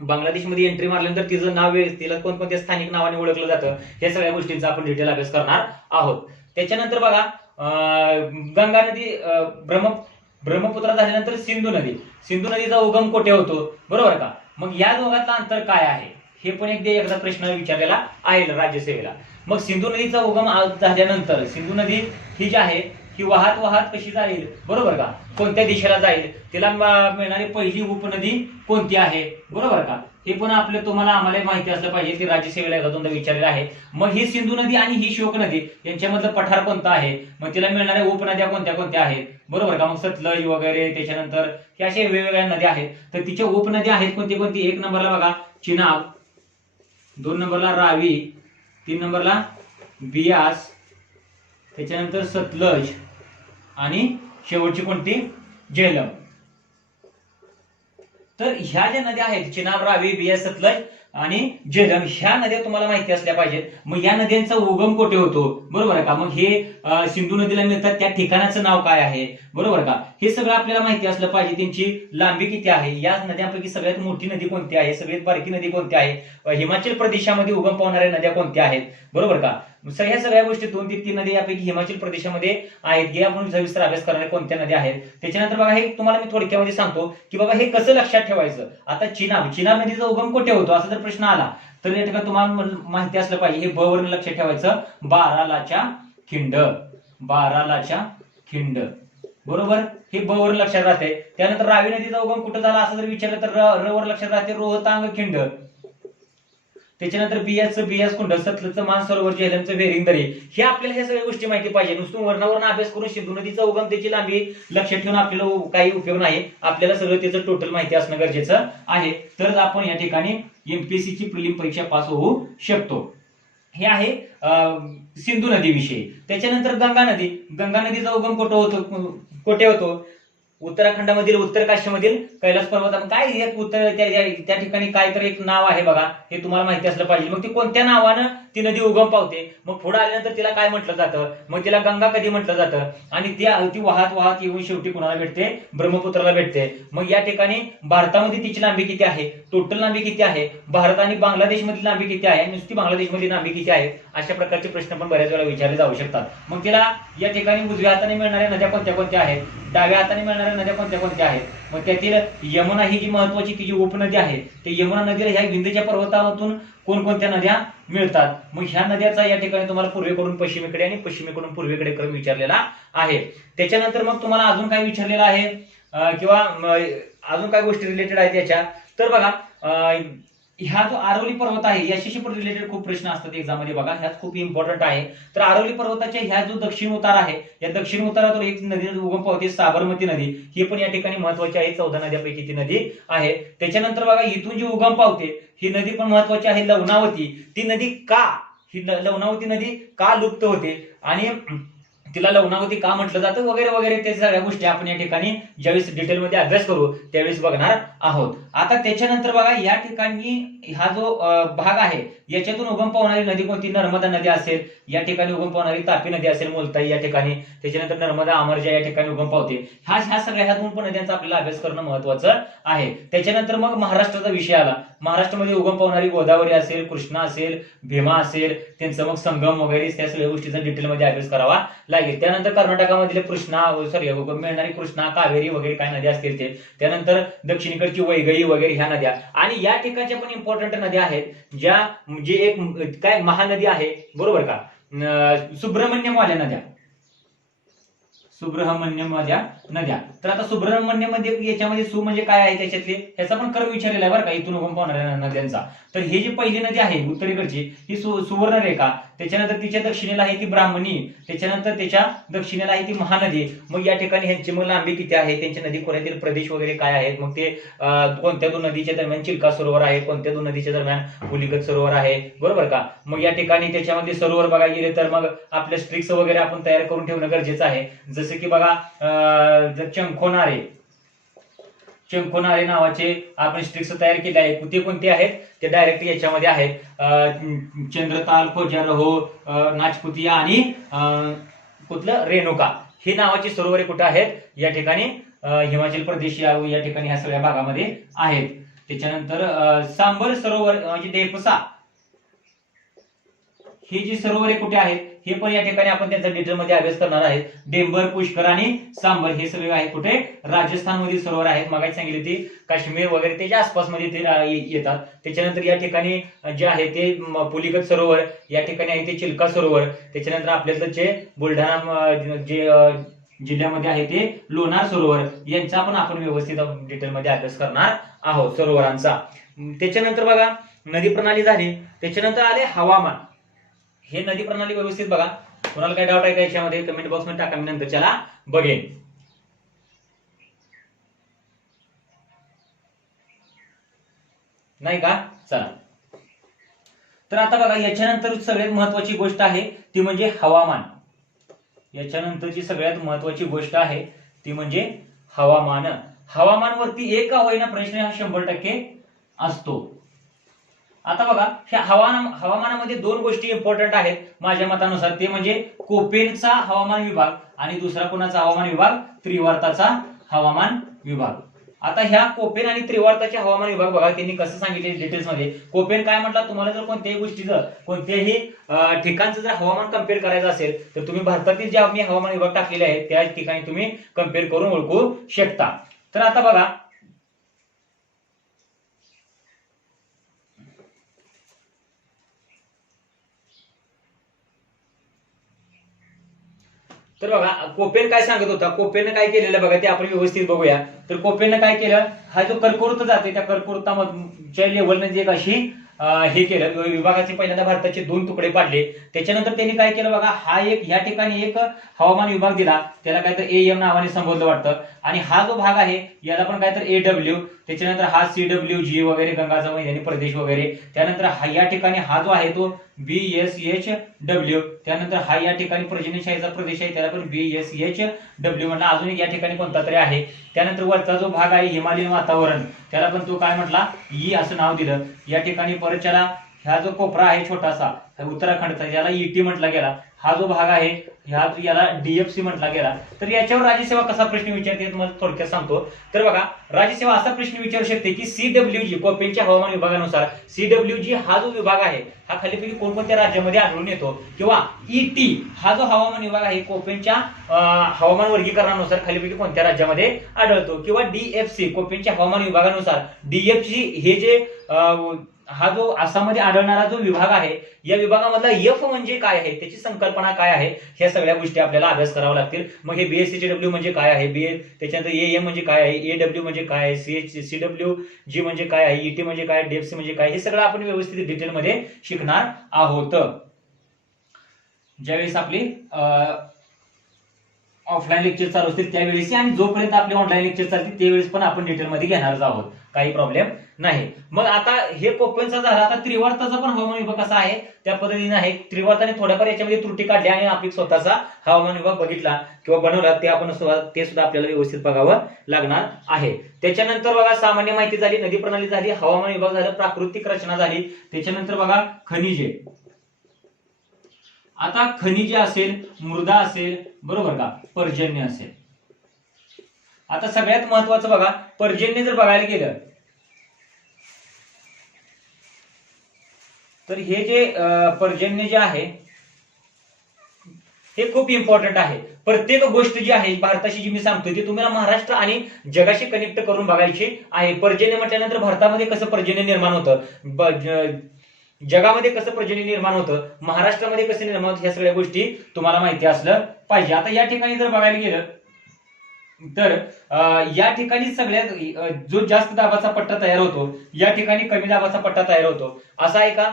बांगलादेशमध्ये एंट्री मारल्यानंतर तिचं नाव, तिला कोणकोणत्या स्थानिक नावाने ओळखलं जातं, या सगळ्या गोष्टींचा आपण डिटेल अभ्यास करणार आहोत. त्याच्यानंतर बघा गंगा नदी, ब्रह्मपुत्रा झाल्यानंतर सिंधू नदीचा उगम कुठे होतो, बरोबर का. मग या दोघांतलं अंतर काय आहे हे पण एकदा प्रश्न विचारलेला आहे राज्यसेवेला. मग सिंधू नदीचा उगम झाल्यानंतर सिंधू नदी ही जी आहे ही वाहत कशी जाईल, बरोबर का, कोणत्या दिशेला जाईल, तिला मिळणारी पहिली उपनदी कोणती आहे, बरोबर का. हे पण आम्हाला माहिती असलं पाहिजे, ती राज्यसेवेला एकदा दोनदा विचारलेलं आहे. मग ही सिंधू नदी आणि ही शोक नदी यांच्यामधलं पठार कोणतं आहे, मग तिला मिळणाऱ्या उपनद्या कोणत्या कोणत्या आहेत, बरोबर का. मग सतलज वगैरे, त्याच्यानंतर हे असे वेगवेगळ्या नद्या आहेत. तर तिच्या उपनद्या आहेत कोणती कोणती, 1 नंबरला बघा चिनाब, 2 नंबरला रावी, 3 नंबरला बियास, त्याच्यानंतर सतलज आणि शेवटची कोणती झेलम. तर ह्या ज्या नद्या आहेत चिनाब, रावी, बियास, सतलज आणि झेलम, ह्या नद्या तुम्हाला माहिती असल्या पाहिजेत. मग या नद्यांचा उगम कुठे होतो, बरोबर आहे का. मग हे सिंधू नदीला मिळतात त्या ठिकाणाचं नाव काय आहे, बरोबर का. हे सगळं आपल्याला माहिती असलं पाहिजे. त्यांची लांबी किती आहे, या नद्यांपैकी सगळ्यात मोठी नदी कोणती आहे, सगळ्यात बारकी नदी कोणती आहे, हिमाचल प्रदेशामध्ये उगम पावणाऱ्या नद्या कोणत्या आहेत, बरोबर का. ह्या सगळ्या गोष्टी 2 ते 3 नद्या यापैकी हिमाचल प्रदेशामध्ये आहेत. हे आपण सविस्तर अभ्यास करणारे कोणत्या नद्या आहेत. त्याच्यानंतर बघा हे तुम्हाला मी थोडक्यामध्ये सांगतो की बाबा हे कसं लक्षात ठेवायचं. आता चिनाब नदीचा उगम कुठे होतो असं जर प्रश्न आला तर या ठिकाणी तुम्हाला माहिती असलं पाहिजे, हे ब वरून लक्षात ठेवायचं, बारालाच्या खिंड, बरोबर. हे ब वरून लक्षात राहते. त्यानंतर रावी नदीचा उगम कुठं झाला असं जर विचारलं तर र वर लक्षात राहते, रोहतांग खिंड. त्याच्यानंतर बियास कुंड, सतलजचं मानसरोवर, झेलमचं वेरिंगदरी. हे आपल्याला ह्या सगळ्या गोष्टी माहिती पाहिजे. नुसतं वरणावरून अभ्यास करून सिंधू नदीचा उगम, त्याची लांबी लक्षात ठेवून आपल्याला काही उपयोग नाही. आपल्याला सगळं त्याचं टोटल माहिती असणं गरजेचं आहे, तरच आपण या ठिकाणी एमपीएससी ची प्रिलिम परीक्षा पास होऊ शकतो. हे आहे सिंधू नदी विषयी. त्याच्यानंतर गंगा नदीचा उगम कुठे होतो, उत्तराखंडामधील उत्तर काशीमधील कैलास पर्वत. काय एक त्या ठिकाणी काय तर एक नाव आहे बघा, हे तुम्हाला माहिती असलं पाहिजे. मग ती कोणत्या नावानं ती नदी उगम पावते, मग पुढे आल्यानंतर तिला काय म्हटलं जातं, मग तिला गंगा कधी म्हटलं जातं, आणि ती वाहत येऊन शेवटी कुणाला भेटते, ब्रह्मपुत्राला भेटते. मग या ठिकाणी भारतामध्ये तिची लांबी किती आहे, टोटल लांबी किती आहे, भारत आणि बांगलादेश मधली लांबी किती आहे, नुसती बांगलादेशमधली लांबी किती आहे, अशा प्रकारचे प्रश्न पण बऱ्याच वेळा विचारले जाऊ शकतात. मग तिला या ठिकाणी उजव्या हाताने मिळणाऱ्या नद्या कोणत्या कोणत्या आहेत, डाव्या हाताने मिळणाऱ्या नद्या कोणत्या कोणत्या आहेत. मग त्यातील यमुना ही जी महत्वाची ती जी उपनदी आहे, ते यमुना नदीला ह्या विंध्यच्या पर्वतातून कोणकोणत्या नद्या मिळतात. मग ह्या नद्याचा या ठिकाणी तुम्हाला पूर्वेकडून पश्चिमेकडे आणि पश्चिमेकडून पूर्वेकडे क्रम विचारलेला आहे. त्याच्यानंतर मग तुम्हाला अजून काय विचारलेलं आहे किंवा अजून काय गोष्टी रिलेटेड आहेत याच्या, तर बघा ह्या जो आरवली पर्वत आहे याच्याशी पण रिलेटेड खूप प्रश्न असतात एक्झाम मध्ये बघा, ह्याच खूप इम्पॉर्टंट आहे. तर आरवली पर्वताच्या ह्या जो दक्षिण उतार आहे, या दक्षिण उतारातून एक नदी उगम पावते, साबरमती नदी. ही पण या ठिकाणी महत्वाची आहे, 14 नद्यांपैकी ती नदी आहे. त्याच्यानंतर बघा इथून जी उगम पावते ही नदी पण महत्वाची आहे, लवणावती. ती नदी लवणावती नदी का लुप्त होते आणि तिला लवणावती का म्हटलं जातं वगैरे वगैरे, त्या सगळ्या गोष्टी आपण या ठिकाणी ज्यावेळेस डिटेलमध्ये अभ्यास करू त्यावेळेस बघणार आहोत. आता त्याच्यानंतर बघा या ठिकाणी हा जो भाग आहे याच्यातून उगम पावणारी नदी कोणती, नर्मदा नदी असेल, या ठिकाणी उगम पावणारी तापी नदी असेल, मुलताई या ठिकाणी, त्याच्यानंतर नर्मदा, अमरजा या ठिकाणी उगम पावते. ह्या सगळ्या ह्या 2 पण नद्यांचा आपल्याला अभ्यास करणं महत्वाचं आहे. त्याच्यानंतर मग महाराष्ट्राचा विषय आला. महाराष्ट्रामध्ये उगम पावणारी गोदावरी असेल, कृष्णा असेल, भीमा असेल, त्यांचं मग संगम वगैरे त्या सगळ्या गोष्टीचा डिटेलमध्ये अभ्यास करावा लागेल. त्यानंतर कर्नाटकामधले मिळणारी कृष्णा, कावेरी वगैरे काय नद्या असतील ते. त्यानंतर दक्षिणेकडची वैगई वगैरे ह्या नद्या. आणि या ठिकाणच्या पण इम्पॉर्टंट नद्या आहेत ज्या म्हणजे एक काय महानदी आहे, बरोबर का, सुब्रह्मण्यमवाल्या नद्या. तर आता सुब्रह्मण्य मध्ये याच्यामध्ये सु म्हणजे काय आहे त्याच्यातले, ह्याचा पण क्रम विचारलेला आहे बरं का, इथून उगम पावणाऱ्या नद्यांचा. तर ही जी पहिली नदी आहे उत्तरेकडची ही सुवर्णरेखा, त्याच्यानंतर तिच्या दक्षिणेला आहे ती ब्राह्मणी, त्याच्यानंतर त्याच्या दक्षिणेला आहे ती महानदी. मग या ठिकाणी ह्यांची मग लांबी किती आहे, त्यांच्या नदी खोऱ्यातील प्रदेश वगैरे काय आहेत, मग ते कोणत्या दोन नदीच्या दरम्यान चिल्का सरोवर आहे, कोणत्या दोन नदीच्या दरम्यान पुलिकत सरोवर आहे, बरोबर का. मग या ठिकाणी त्याच्यामध्ये सरोवर बघायला गेले तर मग आपल्या स्ट्रिक्स वगैरे आपण तयार करून ठेवणं गरजेचं आहे. जसं की बघा चंखोनारे नावाचे आपण स्ट्रिक्स तयार केले आहे. ते कोणते आहेत, ते डायरेक्ट याच्यामध्ये आहेत. चंद्रताल, खोजारहो, नाचपुतिया आणि कुठलं रेणुका ही नावाची सरोवरे कुठे आहेत, या ठिकाणी हिमाचल प्रदेश या ठिकाणी ह्या सगळ्या भागामध्ये आहेत. त्याच्यानंतर सांबर सरोवर म्हणजे डेपसा ही जी सरोवरे कुठे आहेत हे पण या ठिकाणी आपण त्यांचा डिटेलमध्ये अभ्यास करणार आहेत. डेंबर, पुष्कर आणि सांबर हे सगळे आहेत कुठे, राजस्थान मधील सरोवर आहेत. मागायला सांगितले ती काश्मीर वगैरे त्याच्या आसपासमध्ये ते येतात. त्याच्यानंतर या ठिकाणी जे आहे ते पुलिकत सरोवर, या ठिकाणी आहे ते चिल्का सरोवर. त्याच्यानंतर आपल्याला जे बुलढाणा जे जिल्ह्यामध्ये आहे ते लोणार सरोवर, यांचा पण आपण व्यवस्थित डिटेलमध्ये अभ्यास करणार आहोत सरोवरांचा. त्याच्यानंतर बघा नदी प्रणाली झाली, त्याच्यानंतर आले हवामान. हे नदी प्रणाली व्यवस्थित बघा. कोणाला काय डाऊट आहे का याच्यामध्ये कमेंट बॉक्स मध्ये टाका, मी नंतर त्याला बघेन. नाही का, चला. तर आता बघा याच्यानंतर सगळ्यात महत्वाची गोष्ट आहे ती म्हणजे हवामान. याच्यानंतरची सगळ्यात महत्वाची गोष्ट आहे ती म्हणजे हवामान. हवामानवरती एक का होईना प्रश्न हा 100% असतो. आता बघा ह्या हवामानामध्ये दोन गोष्टी इम्पॉर्टंट आहेत माझ्या मतानुसार, ते म्हणजे कोपेनचा हवामान विभाग आणि दुसरा कोणाचा हवामान विभाग, त्रिवार्ताचा हवामान विभाग. आता ह्या कोपेन आणि त्रिवार्ताचे हवामान विभाग बघा त्यांनी कसं सांगितले डिटेल्स मध्ये. कोपेन काय म्हटलं, तुम्हाला जर कोणत्याही गोष्टीचं कोणत्याही ठिकाणचं जर हवामान कम्पेअर करायचं असेल तर तुम्ही भारतातील जे आम्ही हवामान विभाग टाकलेले आहेत त्या ठिकाणी तुम्ही कम्पेअर करून ओळखू शकता. तर आता बघा कोपेन काय सांगत होता, कोपेन काय केलेलं बघा ते आपण व्यवस्थित बघूया. तर कोपेन काय केलं, हा जो कर्कवृत्त जाते त्या कर्कवृत्ताच्या लेवलने जे अशी हे केलं, विभागाचे पहिल्यांदा भारताचे 2 तुकडे पाडले. त्याच्यानंतर त्यांनी काय केलं बघा, हा एक या ठिकाणी एक हवामान विभाग दिला, त्याला काय तर AM नावाने संबोधलं वाटतं. आणि हा जो भाग आहे याला पण काय तर AW, त्याच्यानंतर हा CWG वगैरे गंगाचा मैदानी प्रदेश वगैरे. त्यानंतर हा या ठिकाणी हा जो आहे तो BSHW. त्यानंतर हा या ठिकाणी पर्जन्यशाहीचा प्रदेश आहे त्याला पण BSHW म्हणला. अजून एक या ठिकाणी कोणता तरी आहे. त्यानंतर वरचा जो भाग आहे हिमालयीन वातावरण त्याला पण तो काय म्हटला, ई असं नाव दिलं. या ठिकाणी परत ह्या जो कोपरा आहे छोटासा उत्तराखंडचा याला ET म्हटला गेला. हा जो भाग आहे याला DFC म्हटला गेला. तर याच्यावर राज्यसेवा कसा प्रश्न विचारते मला थोडक्यात सांगतो. तर बघा राज्यसेवा असा प्रश्न विचारू शकते की CWG कोपेनच्या हवामान विभागानुसार CWG हा जो विभाग आहे हा खालीपैकी कोणकोणत्या राज्यामध्ये आढळून येतो, किंवा ET हा जो हवामान विभाग आहे कोपेनच्या हवामान वर्गीकरणानुसार खालीपैकी कोणत्या राज्यामध्ये आढळतो, किंवा DFC कोपेनच्या हवामान विभागानुसार DFC हे जे हा जो आसाममध्ये आढळणारा जो विभाग आहे या विभागामधला F म्हणजे काय आहे, त्याची संकल्पना काय आहे, ह्या सगळ्या गोष्टी आपल्याला अभ्यास करावा लागतील. मग हे BSHW म्हणजे काय आहे, त्याच्यानंतर AM म्हणजे काय आहे, AW म्हणजे काय आहे, CWG म्हणजे काय आहे, ET म्हणजे काय, DFC म्हणजे काय, हे सगळं आपण व्यवस्थित डिटेलमध्ये शिकणार आहोत ज्यावेळेस आपली ऑफलाईन लेक्चर चालू असतील त्यावेळेस, आणि जोपर्यंत आपले ऑनलाईन लेक्चर चालतील त्यावेळेस पण आपण डिटेलमध्ये घेणार आहोत, काही प्रॉब्लेम नाही. मग आता हे कोपेनचा झाला. आता त्रिवार्ताचा पण हवामान विभाग कसा आहे त्या पद्धतीने आहे. त्रिवार्ताने थोड्याफार याच्यामध्ये त्रुटी काढल्या आणि आपली स्वतःचा हवामान विभाग बघितला किंवा बनवला, ते सुद्धा आपल्याला व्यवस्थित बघावं लागणार आहे. त्याच्यानंतर बघा सामान्य माहिती झाली, नदी प्रणाली झाली, हवामान विभाग झाला, प्राकृतिक रचना झाली. त्याच्यानंतर बघा खनिजे. आता खनिजे असेल, मृदा असेल, बरोबर का, पर्जन्य असेल. आता सगळ्यात महत्वाचं बघा पर्जन्य जर बघायला गेलं तर हे जे पर्जन्य जे आहे हे खूप इम्पॉर्टंट आहे. प्रत्येक गोष्ट जी आहे भारताची जी मी सांगतोय ती तुम्हाला महाराष्ट्र आणि जगाशी कनेक्ट करून बघायची आहे. पर्जन्य म्हटल्यानंतर भारतामध्ये कसं पर्जन्य निर्माण होतं, जगामध्ये कसं पर्जन्य निर्माण होतं, महाराष्ट्रामध्ये कसं निर्माण होतं, ह्या सगळ्या गोष्टी तुम्हाला माहिती असलं पाहिजे. आता या ठिकाणी जर बघायला गेलं तर या ठिकाणी सगळ्यात जो जास्त दाबाचा पट्टा तयार होतो या ठिकाणी कमी दाबाचा पट्टा तयार होतो, असा आहे का?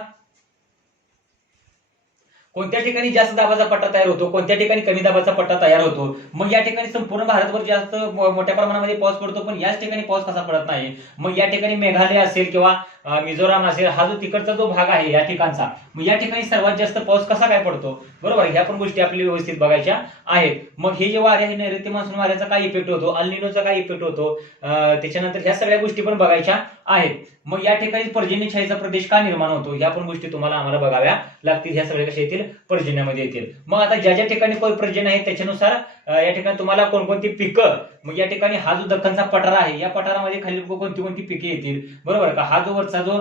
कोणत्या ठिकाणी जास्त दाबाचा पट्टा तयार होतो, कोणत्या ठिकाणी कमी दाबाचा पट्टा तयार होतो. मग या ठिकाणी संपूर्ण भारतभर जास्त मोठ्या प्रमाणामध्ये पाऊस पडतो, पण याच ठिकाणी पाऊस कसा पडत नाही. मग या ठिकाणी मेघालय असेल किंवा मिझोराम असेल, हा जो तिकडचा जो भाग आहे या ठिकाणचा, मग या ठिकाणी सर्वात जास्त पाऊस कसा काय पडतो. बरोबर, ह्या पण गोष्टी आपल्याला व्यवस्थित बघायच्या आहेत. मग हे जे वारे आहे, नैऋत्य मान्सून वाऱ्याचा काय इफेक्ट होतो, अल निनोचा काय इफेक्ट होतो, त्याच्यानंतर ह्या सगळ्या गोष्टी पण बघायच्या आहेत. मग या ठिकाणी पर्जन्यछायेचा प्रदेश का निर्माण होतो, ह्या पण गोष्टी तुम्हाला आम्हाला बघाव्या लागतील. ह्या सगळ्या कशा येतील, पर्जन्यामध्ये येतील. मग आता ज्या ज्या ठिकाणी पर्जन्य आहे त्याच्यानुसार या ठिकाणी तुम्हाला कोणकोणती पिकं, मग या ठिकाणी हा जो दख्खनचा पठार आहे, या पठारामध्ये खाली कोणती कोणती पिके येतील. बरोबर का, हा जो वरचा जो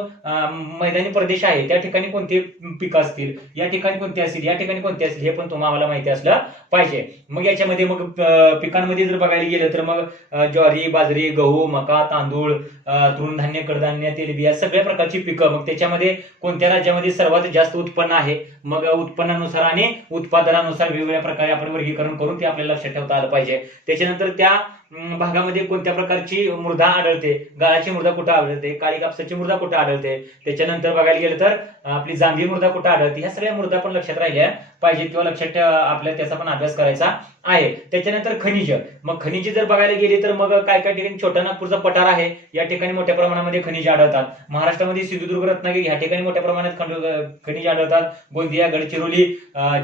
मैदानी प्रदेश आहे त्या ठिकाणी कोणती पिकं असतील, या ठिकाणी कोणती असतील, या ठिकाणी कोणती असतील, हे पण तुम्हाला माहिती असलं पाहिजे. मग याच्यामध्ये मग पिकांमध्ये जर बघायला गेलं तर मग ज्वारी, बाजरी, गहू, मका, तांदूळ, तृणधान्य, कडधान्य, तेलबिया, सगळ्या प्रकारची पिकं. मग त्याच्यामध्ये कोणत्या राज्यामध्ये सर्वात जास्त उत्पन्न आहे, मग उत्पन्नानुसार आणि उत्पादनानुसार वेगवेगळ्या प्रकारे आपण वर्गीकरण करून ते आपल्याला लक्षात ठेवता आलं पाहिजे. त्याच्यानंतर त्या भागामध्ये कोणत्या प्रकारची मृदा आढळते, गाळाची मृदा कुठं आढळते, काळी कापसाची मृदा कुठं आढळते, त्याच्यानंतर बघायला गेलं तर आपली जांभी मृदा कुठं आढळते. ह्या सगळ्या मृदा पण लक्षात राहिल्या पाहिजेत किंवा लक्षात आपल्याला त्याचा पण अभ्यास करायचा आहे. त्याच्यानंतर खनिज, मग खनिज जर बघायला गेली तर मग काय काय ठिकाणी छोटा नागपूरचा पठार आहे, या ठिकाणी मोठ्या प्रमाणामध्ये खनिज आढळतात. महाराष्ट्रामध्ये सिंधुदुर्ग, रत्नागिरी या ठिकाणी मोठ्या प्रमाणात खनिज आढळतात. गोंदिया, गडचिरोली,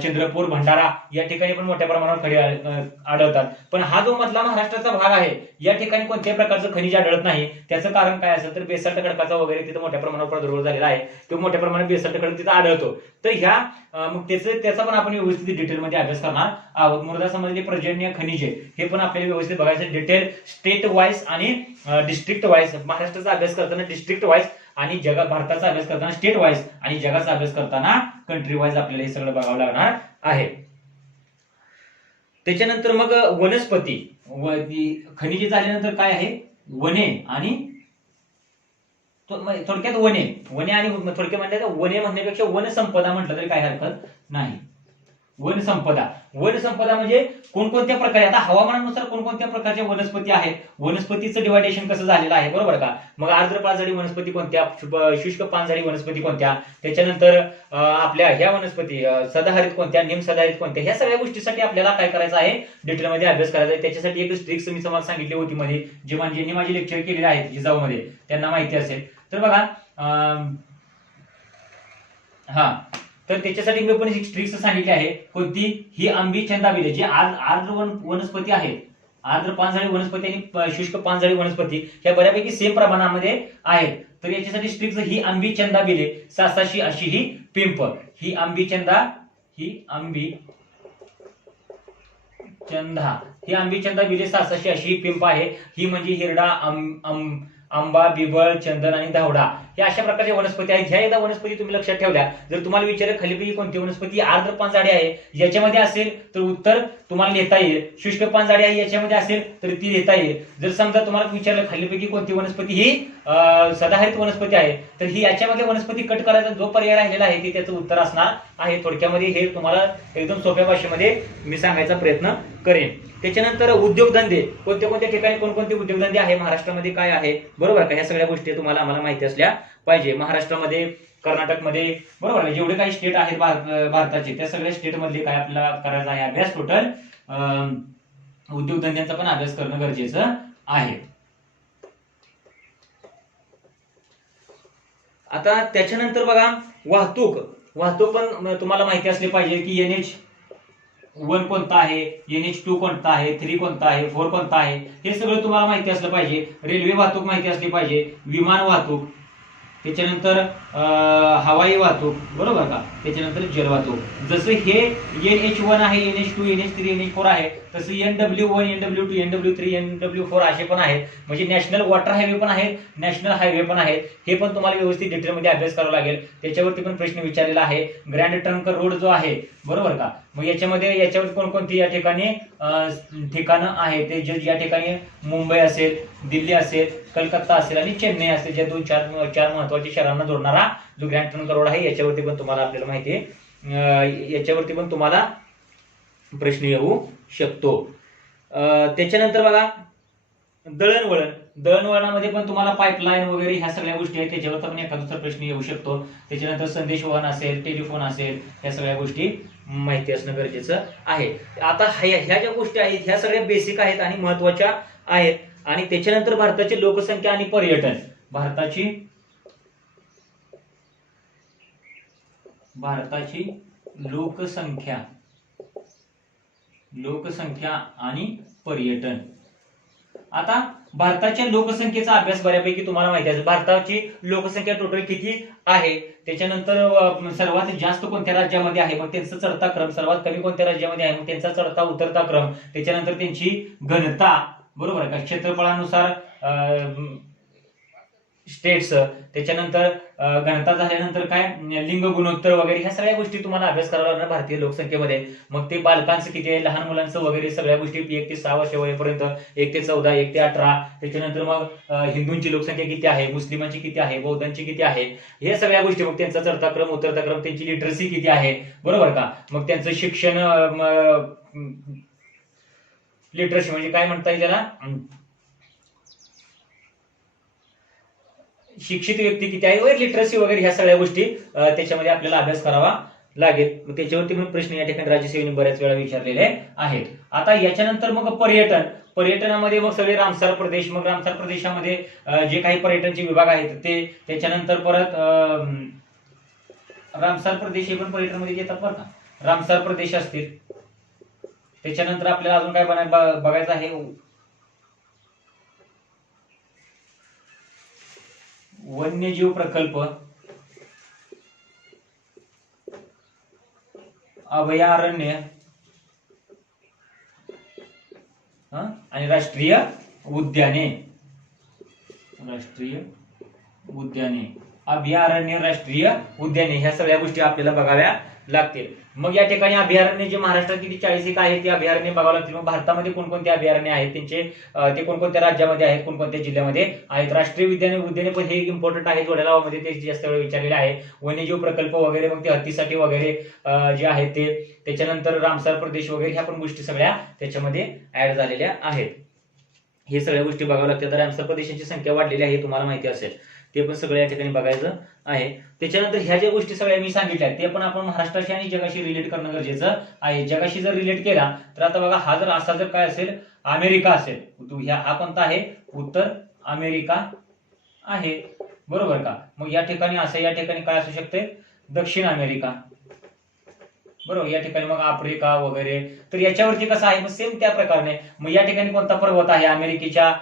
चंद्रपूर, भंडारा या ठिकाणी पण मोठ्या प्रमाणात खनिज आढळतात. पण हा जो मधला महाराष्ट्राचा भाग आहे या ठिकाणी कोणत्याही प्रकारचं खनिज आढळत नाही. त्याचं कारण काय असेल तर बेसाल्ट खडकाचा वगैरे तिथे मोठ्या प्रमाणावर प्रादुर्भाव झालेला आहे, तो मोठ्या प्रमाणात बेसाल्ट खडक तिथे आढळतो. तर ह्या मग त्याचा पण आपण व्यवस्थित डिटेलमध्ये अभ्यास करणार आहोत. मृदा संबंधी पर्जन्य खनिजे हे पण आपल्याला व्यवस्थित बघायचं, डिटेल स्टेट वाईज आणि डिस्ट्रिक्ट वाईज. महाराष्ट्राचा अभ्यास करताना डिस्ट्रिक्ट वाईज आणि भारताचा अभ्यास करताना स्टेट वाईज आणि जगाचा अभ्यास करताना कंट्री वाईज आपल्याला हे सगळं बघावं लागणार आहे. त्याच्यानंतर मग वनस्पती, खनिजे झाल्यानंतर काय आहे, वने आणि थोडक्यात वने आणि थोडक्यात म्हणतात वने म्हणण्यापेक्षा वनसंपदा म्हटलं तरी काही हरकत नाही. वनसंपदा म्हणजे कोणकोणत्या प्रकारे, आता हवामानानुसार कोणकोणत्या प्रकारच्या वनस्पती आहेत, वनस्पतीचं डिवायडेशन कसं झालेलं आहे. बरोबर का, मग आर्द्र पानझडी वनस्पती कोणत्या, शुष्क पानझडी वनस्पती कोणत्या, त्याच्यानंतर आपल्या ह्या वनस्पती सदाहरित कोणत्या, निमसदाहरित कोणत्या, ह्या सगळ्या गोष्टीसाठी आपल्याला काय करायचं आहे, डिटेलमध्ये अभ्यास करायचा आहे. त्याच्यासाठी एक ट्रिक्स मी तुम्हाला सांगितली होती मध्ये, ज्यांनी माझे लेक्चर केलेले आहेत जिजाऊमध्ये त्यांना माहिती असेल. तर बघा तर त्याच्यासाठी मी पण ट्रिक्स सांगितली आहे. कोणती, ही आंबी चंदाबिले जे आर्द्र वनस्पती आहेत, आर्द्र पानझडी वनस्पती आणि शुष्क पानझडी वनस्पती ह्या बऱ्यापैकी सेम प्रमाणामध्ये आहेत. तर याच्यासाठी ट्रिक्स, ही आंबी चंदाबिले सासाशी अशी ही पिंप, ही आंबी चंदा बिले सासाशी अशी ही पिंप आहे. ही म्हणजे हिरडा, आंबा, बिबळ, चंदन आणि धावडा हे अशा प्रकारच्या वनस्पती आहेत. ह्या एकदा वनस्पती तुम्ही लक्षात ठेवल्या, जर तुम्हाला विचारलं खालीपैकी कोणती वनस्पती आर्द्र पानझडी आहे याच्यामध्ये असेल तर उत्तर तुम्हाला लिहिता येईल. शुष्क पानझडी आहे याच्यामध्ये असेल तर ती लिहिता येईल. जर समजा तुम्हाला विचारलं खालीपैकी कोणती वनस्पती ही सदाहरित वनस्पती आहे, तर ही याच्यामध्ये वनस्पती कट करायचा जो पर्याय राहिलेला आहे ते त्याचं उत्तर असणार आहे. थोडक्यामध्ये हे तुम्हाला एकदम सोप्या भाषेमध्ये मी सांगायचा प्रयत्न करेन. त्याच्यानंतर उद्योगधंदे, कोणत्या ठिकाणी कोणकोणते उद्योगधंदे आहे, महाराष्ट्रामध्ये काय आहे, बरोबर का, ह्या सगळ्या गोष्टी तुम्हाला आम्हाला माहिती असल्या पाहिजे. महाराष्ट्रामध्ये, कर्नाटकमध्ये, बरोबर, जेवढे काही स्टेट आहेत भारताचे त्या सगळ्या स्टेट मधले काय आपल्याला करायचा आहे अभ्यास, टोटल उद्योगधंद्यांचा पण अभ्यास करणं गरजेचं आहे. आता त्याच्यानंतर बघा वाहतूक पण तुम्हाला माहिती असली पाहिजे की NH1 कोणता आहे, NH2 कोणता आहे, 3 कोणता आहे, 4 कोणता आहे, हे सगळं तुम्हाला माहिती असलं पाहिजे. रेल्वे वाहतूक माहिती असली पाहिजे, विमान वाहतूक, त्याच्यानंतर हवाई वाहतूक, बरोबर का, त्याच्यानंतर जल वाहतूक. जसं हे NH1 आहे, NH2, NH3, NH4 आहे, तसं NW1, NW2, NW3, NW4 असे पण आहेत. म्हणजे नॅशनल वॉटर हायवे पण आहेत, नॅशनल हायवे पण आहेत. हे पण तुम्हाला व्यवस्थित डिटेलमध्ये अभ्यास करावा लागेल. त्याच्यावरती पण प्रश्न विचारलेला आहे. ग्रँड ट्रंक रोड जो आहे, बरोबर का, मग याच्यावर कोणकोणती या ठिकाणी ठिकाणं आहे, ते या ठिकाणी मुंबई असेल, दिल्ली असेल, कलकत्ता असेल आणि चेन्नई असेल, ज्या चार महत्वाच्या शहरांना जोडणारा जो ग्रँड ट्रंक रोड आहे याच्यावरती पण तुम्हाला आपल्याला माहिती आहे, याच्यावरती पण तुम्हाला प्रश्न येऊ शकतो. त्याच्यानंतर बघा दळणवळण, दळणवळणामध्ये पण तुम्हाला पाईपलाईन वगैरे ह्या सगळ्या गोष्टी आहेत, त्याच्यावर पण एखादा दुसरा प्रश्न येऊ शकतो. त्याच्यानंतर संदेशवहन असेल, टेलिफोन असेल, ह्या सगळ्या गोष्टी माहिती असणं गरजेचं आहे. आता ह्या ज्या गोष्टी आहेत ह्या सगळ्या बेसिक आहेत आणि महत्वाच्या आहेत. आणि त्याच्यानंतर भारताची लोकसंख्या आणि पर्यटन, भारताची लोकसंख्या आणि पर्यटन. आता भारताच्या लोकसंख्येचा अभ्यास बऱ्यापैकी तुम्हाला माहिती आहे. भारताची लोकसंख्या टोटल किती आहे, त्याच्यानंतर सर्वात जास्त कोणत्या राज्यामध्ये आहे, मग त्यांचा चढता क्रम, सर्वात कमी कोणत्या राज्यामध्ये आहे, मग त्यांचा चढता उतरता क्रम, त्याच्यानंतर त्यांची घनता, बरोबर का, क्षेत्रफळानुसार स्टेट्स, त्याच्यानंतर घनता झाल्यानंतर काय, लिंग गुणोत्तर वगैरे ह्या सगळ्या गोष्टी तुम्हाला अभ्यास करावा लागणार भारतीय लोकसंख्येमध्ये. मग ते बालकांचं किती आहे, लहान मुलांचं वगैरे सगळ्या गोष्टी 1 ते 6 वर्ष वयेपर्यंत, 1 ते 14, 1 ते 18, त्याच्यानंतर मग हिंदूंची लोकसंख्या किती आहे, मुस्लिमांची किती आहे, बौद्धांची किती आहे, हे सगळ्या गोष्टी, मग त्यांचा चढता क्रम उतरता क्रम, त्यांची लिटरसी किती आहे, बरोबर का, मग त्यांचं शिक्षण, लिटरसी म्हणजे काय म्हणता येईल त्याला, शिक्षित व्यक्ती किती आहे, लिटरसी वगैरे ह्या सगळ्या गोष्टी त्याच्यामध्ये आपल्याला अभ्यास करावा लागेल. मग त्याच्यावरती पण प्रश्न या ठिकाणी राज्यसेवेने बऱ्याच वेळा विचारलेले आहेत. आता याच्यानंतर मग पर्यटनामध्ये मग सगळे रामसर प्रदेश, मग रामसर प्रदेशामध्ये जे काही पर्यटनचे विभाग आहेत ते, त्याच्यानंतर परत रामसर प्रदेश हे पण पर्यटनमध्ये येतात बरं का, रामसर प्रदेश असतील. त्याच्यानंतर आपल्याला अजून काय बघायचं आहे, वन्यजीव प्रकल्प, अभयारण्य आणि राष्ट्रीय उद्याने, अभयारण्य, राष्ट्रीय उद्याने ह्या सगळ्या गोष्टी आपल्याला बघाव्या लागतील. मग या ठिकाणी अभयारण्य जे महाराष्ट्रात किती 40 आहेत ती अभयारण्य बघावं लागतील. मग भारतामध्ये कोणकोणते अभयारण्य आहेत, त्यांचे ते कोणकोणत्या राज्यामध्ये आहेत, कोणकोणत्या जिल्ह्यामध्ये आहेत. राष्ट्रीय उद्याने पण हे इम्पॉर्टंट आहे, जोड्या लावामध्ये ते जास्त वेळ विचारलेले आहे. वन्यजीव प्रकल्प वगैरे, मग ते हत्तीसाठी वगैरे जे आहेत ते, त्याच्यानंतर रामसर प्रदेश वगैरे ह्या पण गोष्टी सगळ्या त्याच्यामध्ये ऍड झालेल्या आहेत. हे सगळ्या गोष्टी बघाव्या लागतात. तर रामसर प्रदेशाची संख्या वाढलेली आहे, तुम्हाला माहिती असेल, ते पण सगळं या ठिकाणी बघायचं आहे. त्याच्यानंतर ह्या ज्या गोष्टी सगळ्या मी सांगितल्या ते पण आपण महाराष्ट्राशी आणि जगाशी रिलेट करणं गरजेचं आहे. जगाशी जर रिलेट केला तर आता बघा, हा जर असा जर काय असेल, अमेरिका असेल, हा कोणता आहे, उत्तर अमेरिका आहे, बरोबर का. मग या ठिकाणी असं, या ठिकाणी काय असू शकते, दक्षिण अमेरिका, बरोबर. या ठिकाणी मग आफ्रिका वगैरे. तर याच्यावरती कसं आहे, मग सेम त्या प्रकारे. मग या ठिकाणी कोणता पर्वत आहे, अमेरिकेच्या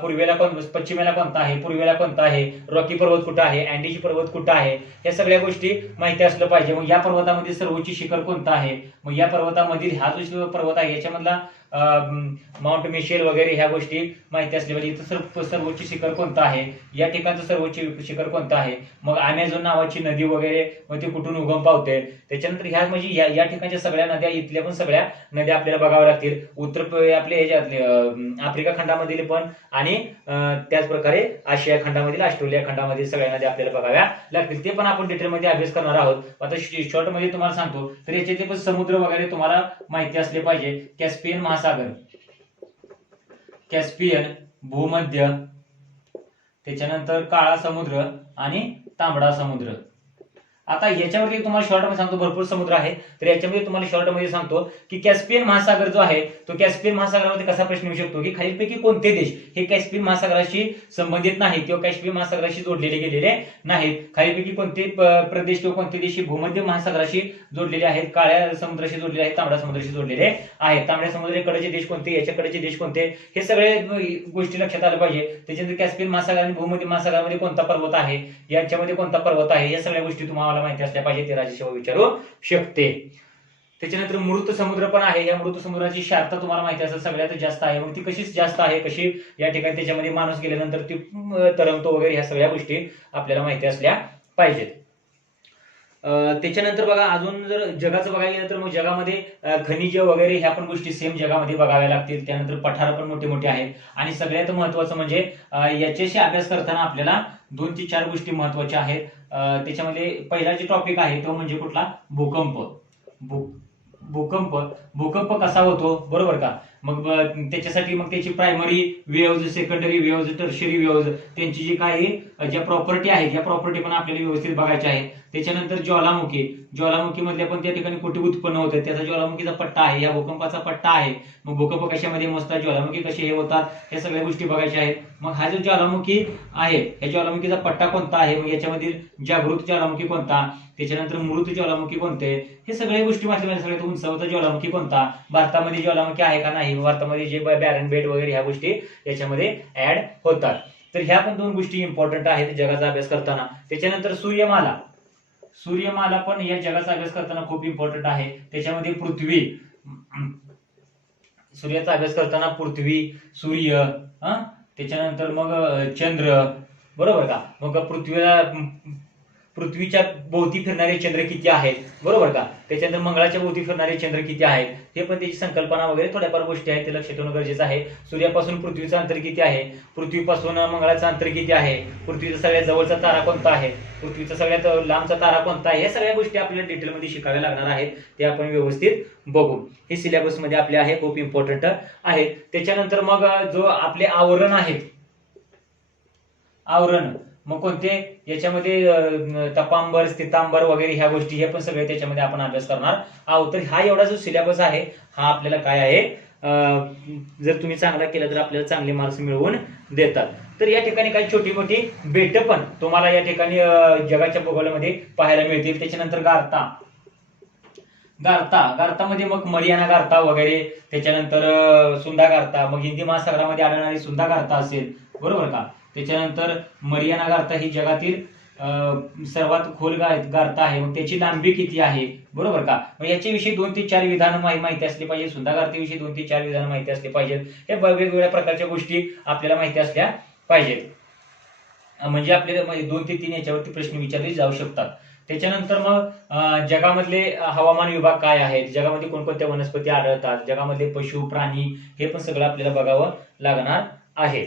पूर्वेला पश्चिमेला कोणता आहे, पूर्वेला कोणता आहे, रॉकी पर्वत कुठं आहे, अँडीची पर्वत कुठं आहे, या सगळ्या गोष्टी माहिती असलं पाहिजे. मग या पर्वतामध्ये सर्वोच्च शिखर कोणतं आहे, मग या पर्वतामधील हा जो पर्वत आहे याच्यामधला माउंट मिशेल वगैरे ह्या गोष्टी माहिती असल्या पाहिजे. इथं सर्वोच्च शिखर कोणतं आहे, या ठिकाणचं सर्वोच्च शिखर कोणतं आहे, मग अमेझॉन नावाची नदी वगैरे, मग ती कुठून उगम पावते. त्याच्यानंतर ह्या म्हणजे या ठिकाणच्या सगळ्या नद्या, इथल्या पण सगळ्या नद्या आपल्याला बघाव्या लागतील. आपल्या ह्याच्यातले आफ्रिका खंडामधील पण, आणि त्याच प्रकारे आशिया खंडामधील, ऑस्ट्रेलिया खंडामधील सगळ्या नद्या आपल्याला बघाव्या लागतील. ते पण आपण डिटेलमध्ये अभ्यास करणार आहोत. आता शॉर्ट मध्ये तुम्हाला सांगतो, तर याच्यातले पण समुद्र वगैरे तुम्हाला माहिती असले पाहिजे. कॅस्पियन महासागर, कॅस्पियन, भूमध्य, त्याच्यानंतर काळा समुद्र आणि तांबडा समुद्र. आता याच्यावरती तुम्हाला शॉर्ट मध्ये सांगतो, भरपूर समुद्र आहे, तर याच्यामध्ये तुम्हाला शॉर्ट मध्ये सांगतो की कॅस्पियन महासागर जो आहे तो कॅस्पियन महासागरामध्ये कसा प्रश्न येऊ शकतो की खालीलपैकी कोणते देश हे कॅस्पियन महासागराशी संबंधित नाहीत किंवा कॅस्पियन महासागराशी जोडलेले गेलेले नाहीत. खालीलपैकी कोणते प्रदेश किंवा कोणते देश भूमध्य महासागराशी जोडलेले आहेत, काळ्या समुद्राशी जोडलेले आहेत, तांबड्या समुद्राशी जोडलेले आहेत. तांबड्या समुद्राकडचे देश कोणते, याच्याकडचे देश कोणते, हे सगळे गोष्टी लक्षात आलं पाहिजे. त्याच्यानंतर कॅस्पियन महासागर आणि भूमध्य महासागरामध्ये कोणता पर्वत आहे, याच्यामध्ये कोणता पर्वत आहे, या सगळ्या गोष्टी तुम्हाला माहिती असल्या पाहिजे. ते राज्यसेवा विचारू शकते. त्याच्यानंतर मृत समुद्र पण आहे. या मृत समुद्राची शांतता तुम्हाला माहिती असेल, सगळ्यात जास्त आहे. मग ती कशी जास्त आहे, कशी या ठिकाणी त्याच्यामध्ये माणूस गेल्यानंतर ती तरंगतो वगैरे, ह्या सगळ्या गोष्टी आपल्याला माहिती असल्या पाहिजेत. त्याच्यानंतर बघा, अजून जर जगाचं बघायला गेलं तर मग जगामध्ये खनिज वगैरे ह्या पण गोष्टी सेम जगामध्ये बघाव्या लागतील. त्यानंतर पठार पण मोठे मोठे आहेत. आणि सगळ्यात महत्वाचं म्हणजे याच्याशी अभ्यास करताना आपल्याला 2 ते 4 गोष्टी महत्वाच्या आहेत. त्याच्यामध्ये पहिला जे टॉपिक आहे तो म्हणजे कुठला, भूकंप. भूकंप कसा होतो, बरोबर का. मग त्याच्यासाठी मग त्याची primary waves, secondary waves, tertiary waves, त्यांची जी काही ज्या प्रॉपर्टी आहेत या प्रॉपर्टी पण आपल्याला व्यवस्थित बघायच्या आहेत. त्याच्यानंतर ज्वालामुखी मधल्या पण त्या ठिकाणी कुठे उत्पन्न होते, त्याचा ज्वालामुखीचा पट्टा आहे, या भूकंपाचा पट्टा आहे. मग भूकंप कशामध्ये मोजतात, ज्वालामुखी कसे हे होतात, या सगळ्या गोष्टी बघायच्या आहेत. मग हा जो ज्वालामुखी आहे या ज्वालामुखीचा पट्टा कोणता आहे, मग याच्यामधील जागृत ज्वालामुखी कोणता, त्याच्यानंतर मृत ज्वालामुखी कोणते, हे सगळ्या गोष्टी वाचल्या. सगळ्यात उंचावता ज्वालामुखी कोणता, भारतामध्ये ज्वालामुखी आहे का नाही, भारतामध्ये जे बॅरन बेट वगैरे ह्या गोष्टी याच्यामध्ये ऍड होतात. तर ह्या पण 2 गोष्टी इम्पॉर्टंट आहेत जगाचा अभ्यास करताना. त्याच्यानंतर सूर्यमाला पण या जगाचा अभ्यास करताना खूप इम्पॉर्टंट आहे. त्याच्यामध्ये पृथ्वी, सूर्याचा अभ्यास करताना पृथ्वी, सूर्य, त्याच्यानंतर मग चंद्र, बरोबर का. मग पृथ्वीच्या भोवती फिरणारे चंद्र किती आहेत, बरोबर का. त्याच्यानंतर मंगळाच्या भोवती फिरणारे चंद्र किती आहेत, हे पण त्याची संकल्पना वगैरे थोड्याफार गोष्टी आहेत, ते लक्षात ठेवणं गरजेचं आहे. सूर्यापासून पृथ्वीचं अंतर किती आहे, पृथ्वीपासून मंगळाचं अंतर किती आहे, पृथ्वीचा सगळ्यात जवळचा तारा कोणता आहे, पृथ्वीचा सगळ्यात लांबचा तारा कोणता आहे, या सगळ्या गोष्टी आपल्याला डिटेलमध्ये शिकाव्या लागणार आहेत. ते आपण व्यवस्थित बघू. हे सिलेबस मध्ये आपले आहे, खूप इम्पॉर्टंट आहे. त्याच्यानंतर मग जो आपले आवरण आहेत, आवरण मग कोणते, याच्यामध्ये तपांबर, स्थितांबर वगैरे ह्या गोष्टी, हे पण सगळे त्याच्यामध्ये आपण अभ्यास करणार आहोत. तर हा एवढा जो सिलेबस आहे हा आपल्याला काय आहे, जर तुम्ही चांगला केला तर आपल्याला चांगले मार्क्स मिळवून देतात. तर या ठिकाणी काही छोटी मोठी बेट पण तुम्हाला या ठिकाणी जगाच्या भूगोलामध्ये पाहायला मिळतील. त्याच्यानंतर गारतामध्ये मग मरियाना गारता वगैरे, त्याच्यानंतर सुंदा गारता, मग हिंदी महासागरामध्ये आढळणारी सुंदा गारता असेल, बरोबर का. त्याच्यानंतर मरियाना गारता ही जगातील सर्वात खोल गारता आहे. मग त्याची लांबी किती आहे, बरोबर का. मग याच्याविषयी 2 ते 4 विधान माहिती असली पाहिजे. सुंदा गारतेविषयी 2 ते 4 विधान माहिती असली पाहिजेत. हे वेगवेगळ्या प्रकारच्या गोष्टी आपल्याला माहिती असल्या पाहिजेत, म्हणजे आपल्याला 2 ते 3 याच्यावरती प्रश्न विचारले जाऊ शकतात. त्याच्यानंतर मग जगामधले हवामान विभाग काय आहेत, जगामध्ये कोणकोणत्या वनस्पती आढळतात, जगामधले पशु प्राणी, हे पण सगळं आपल्याला बघावं लागणार आहे.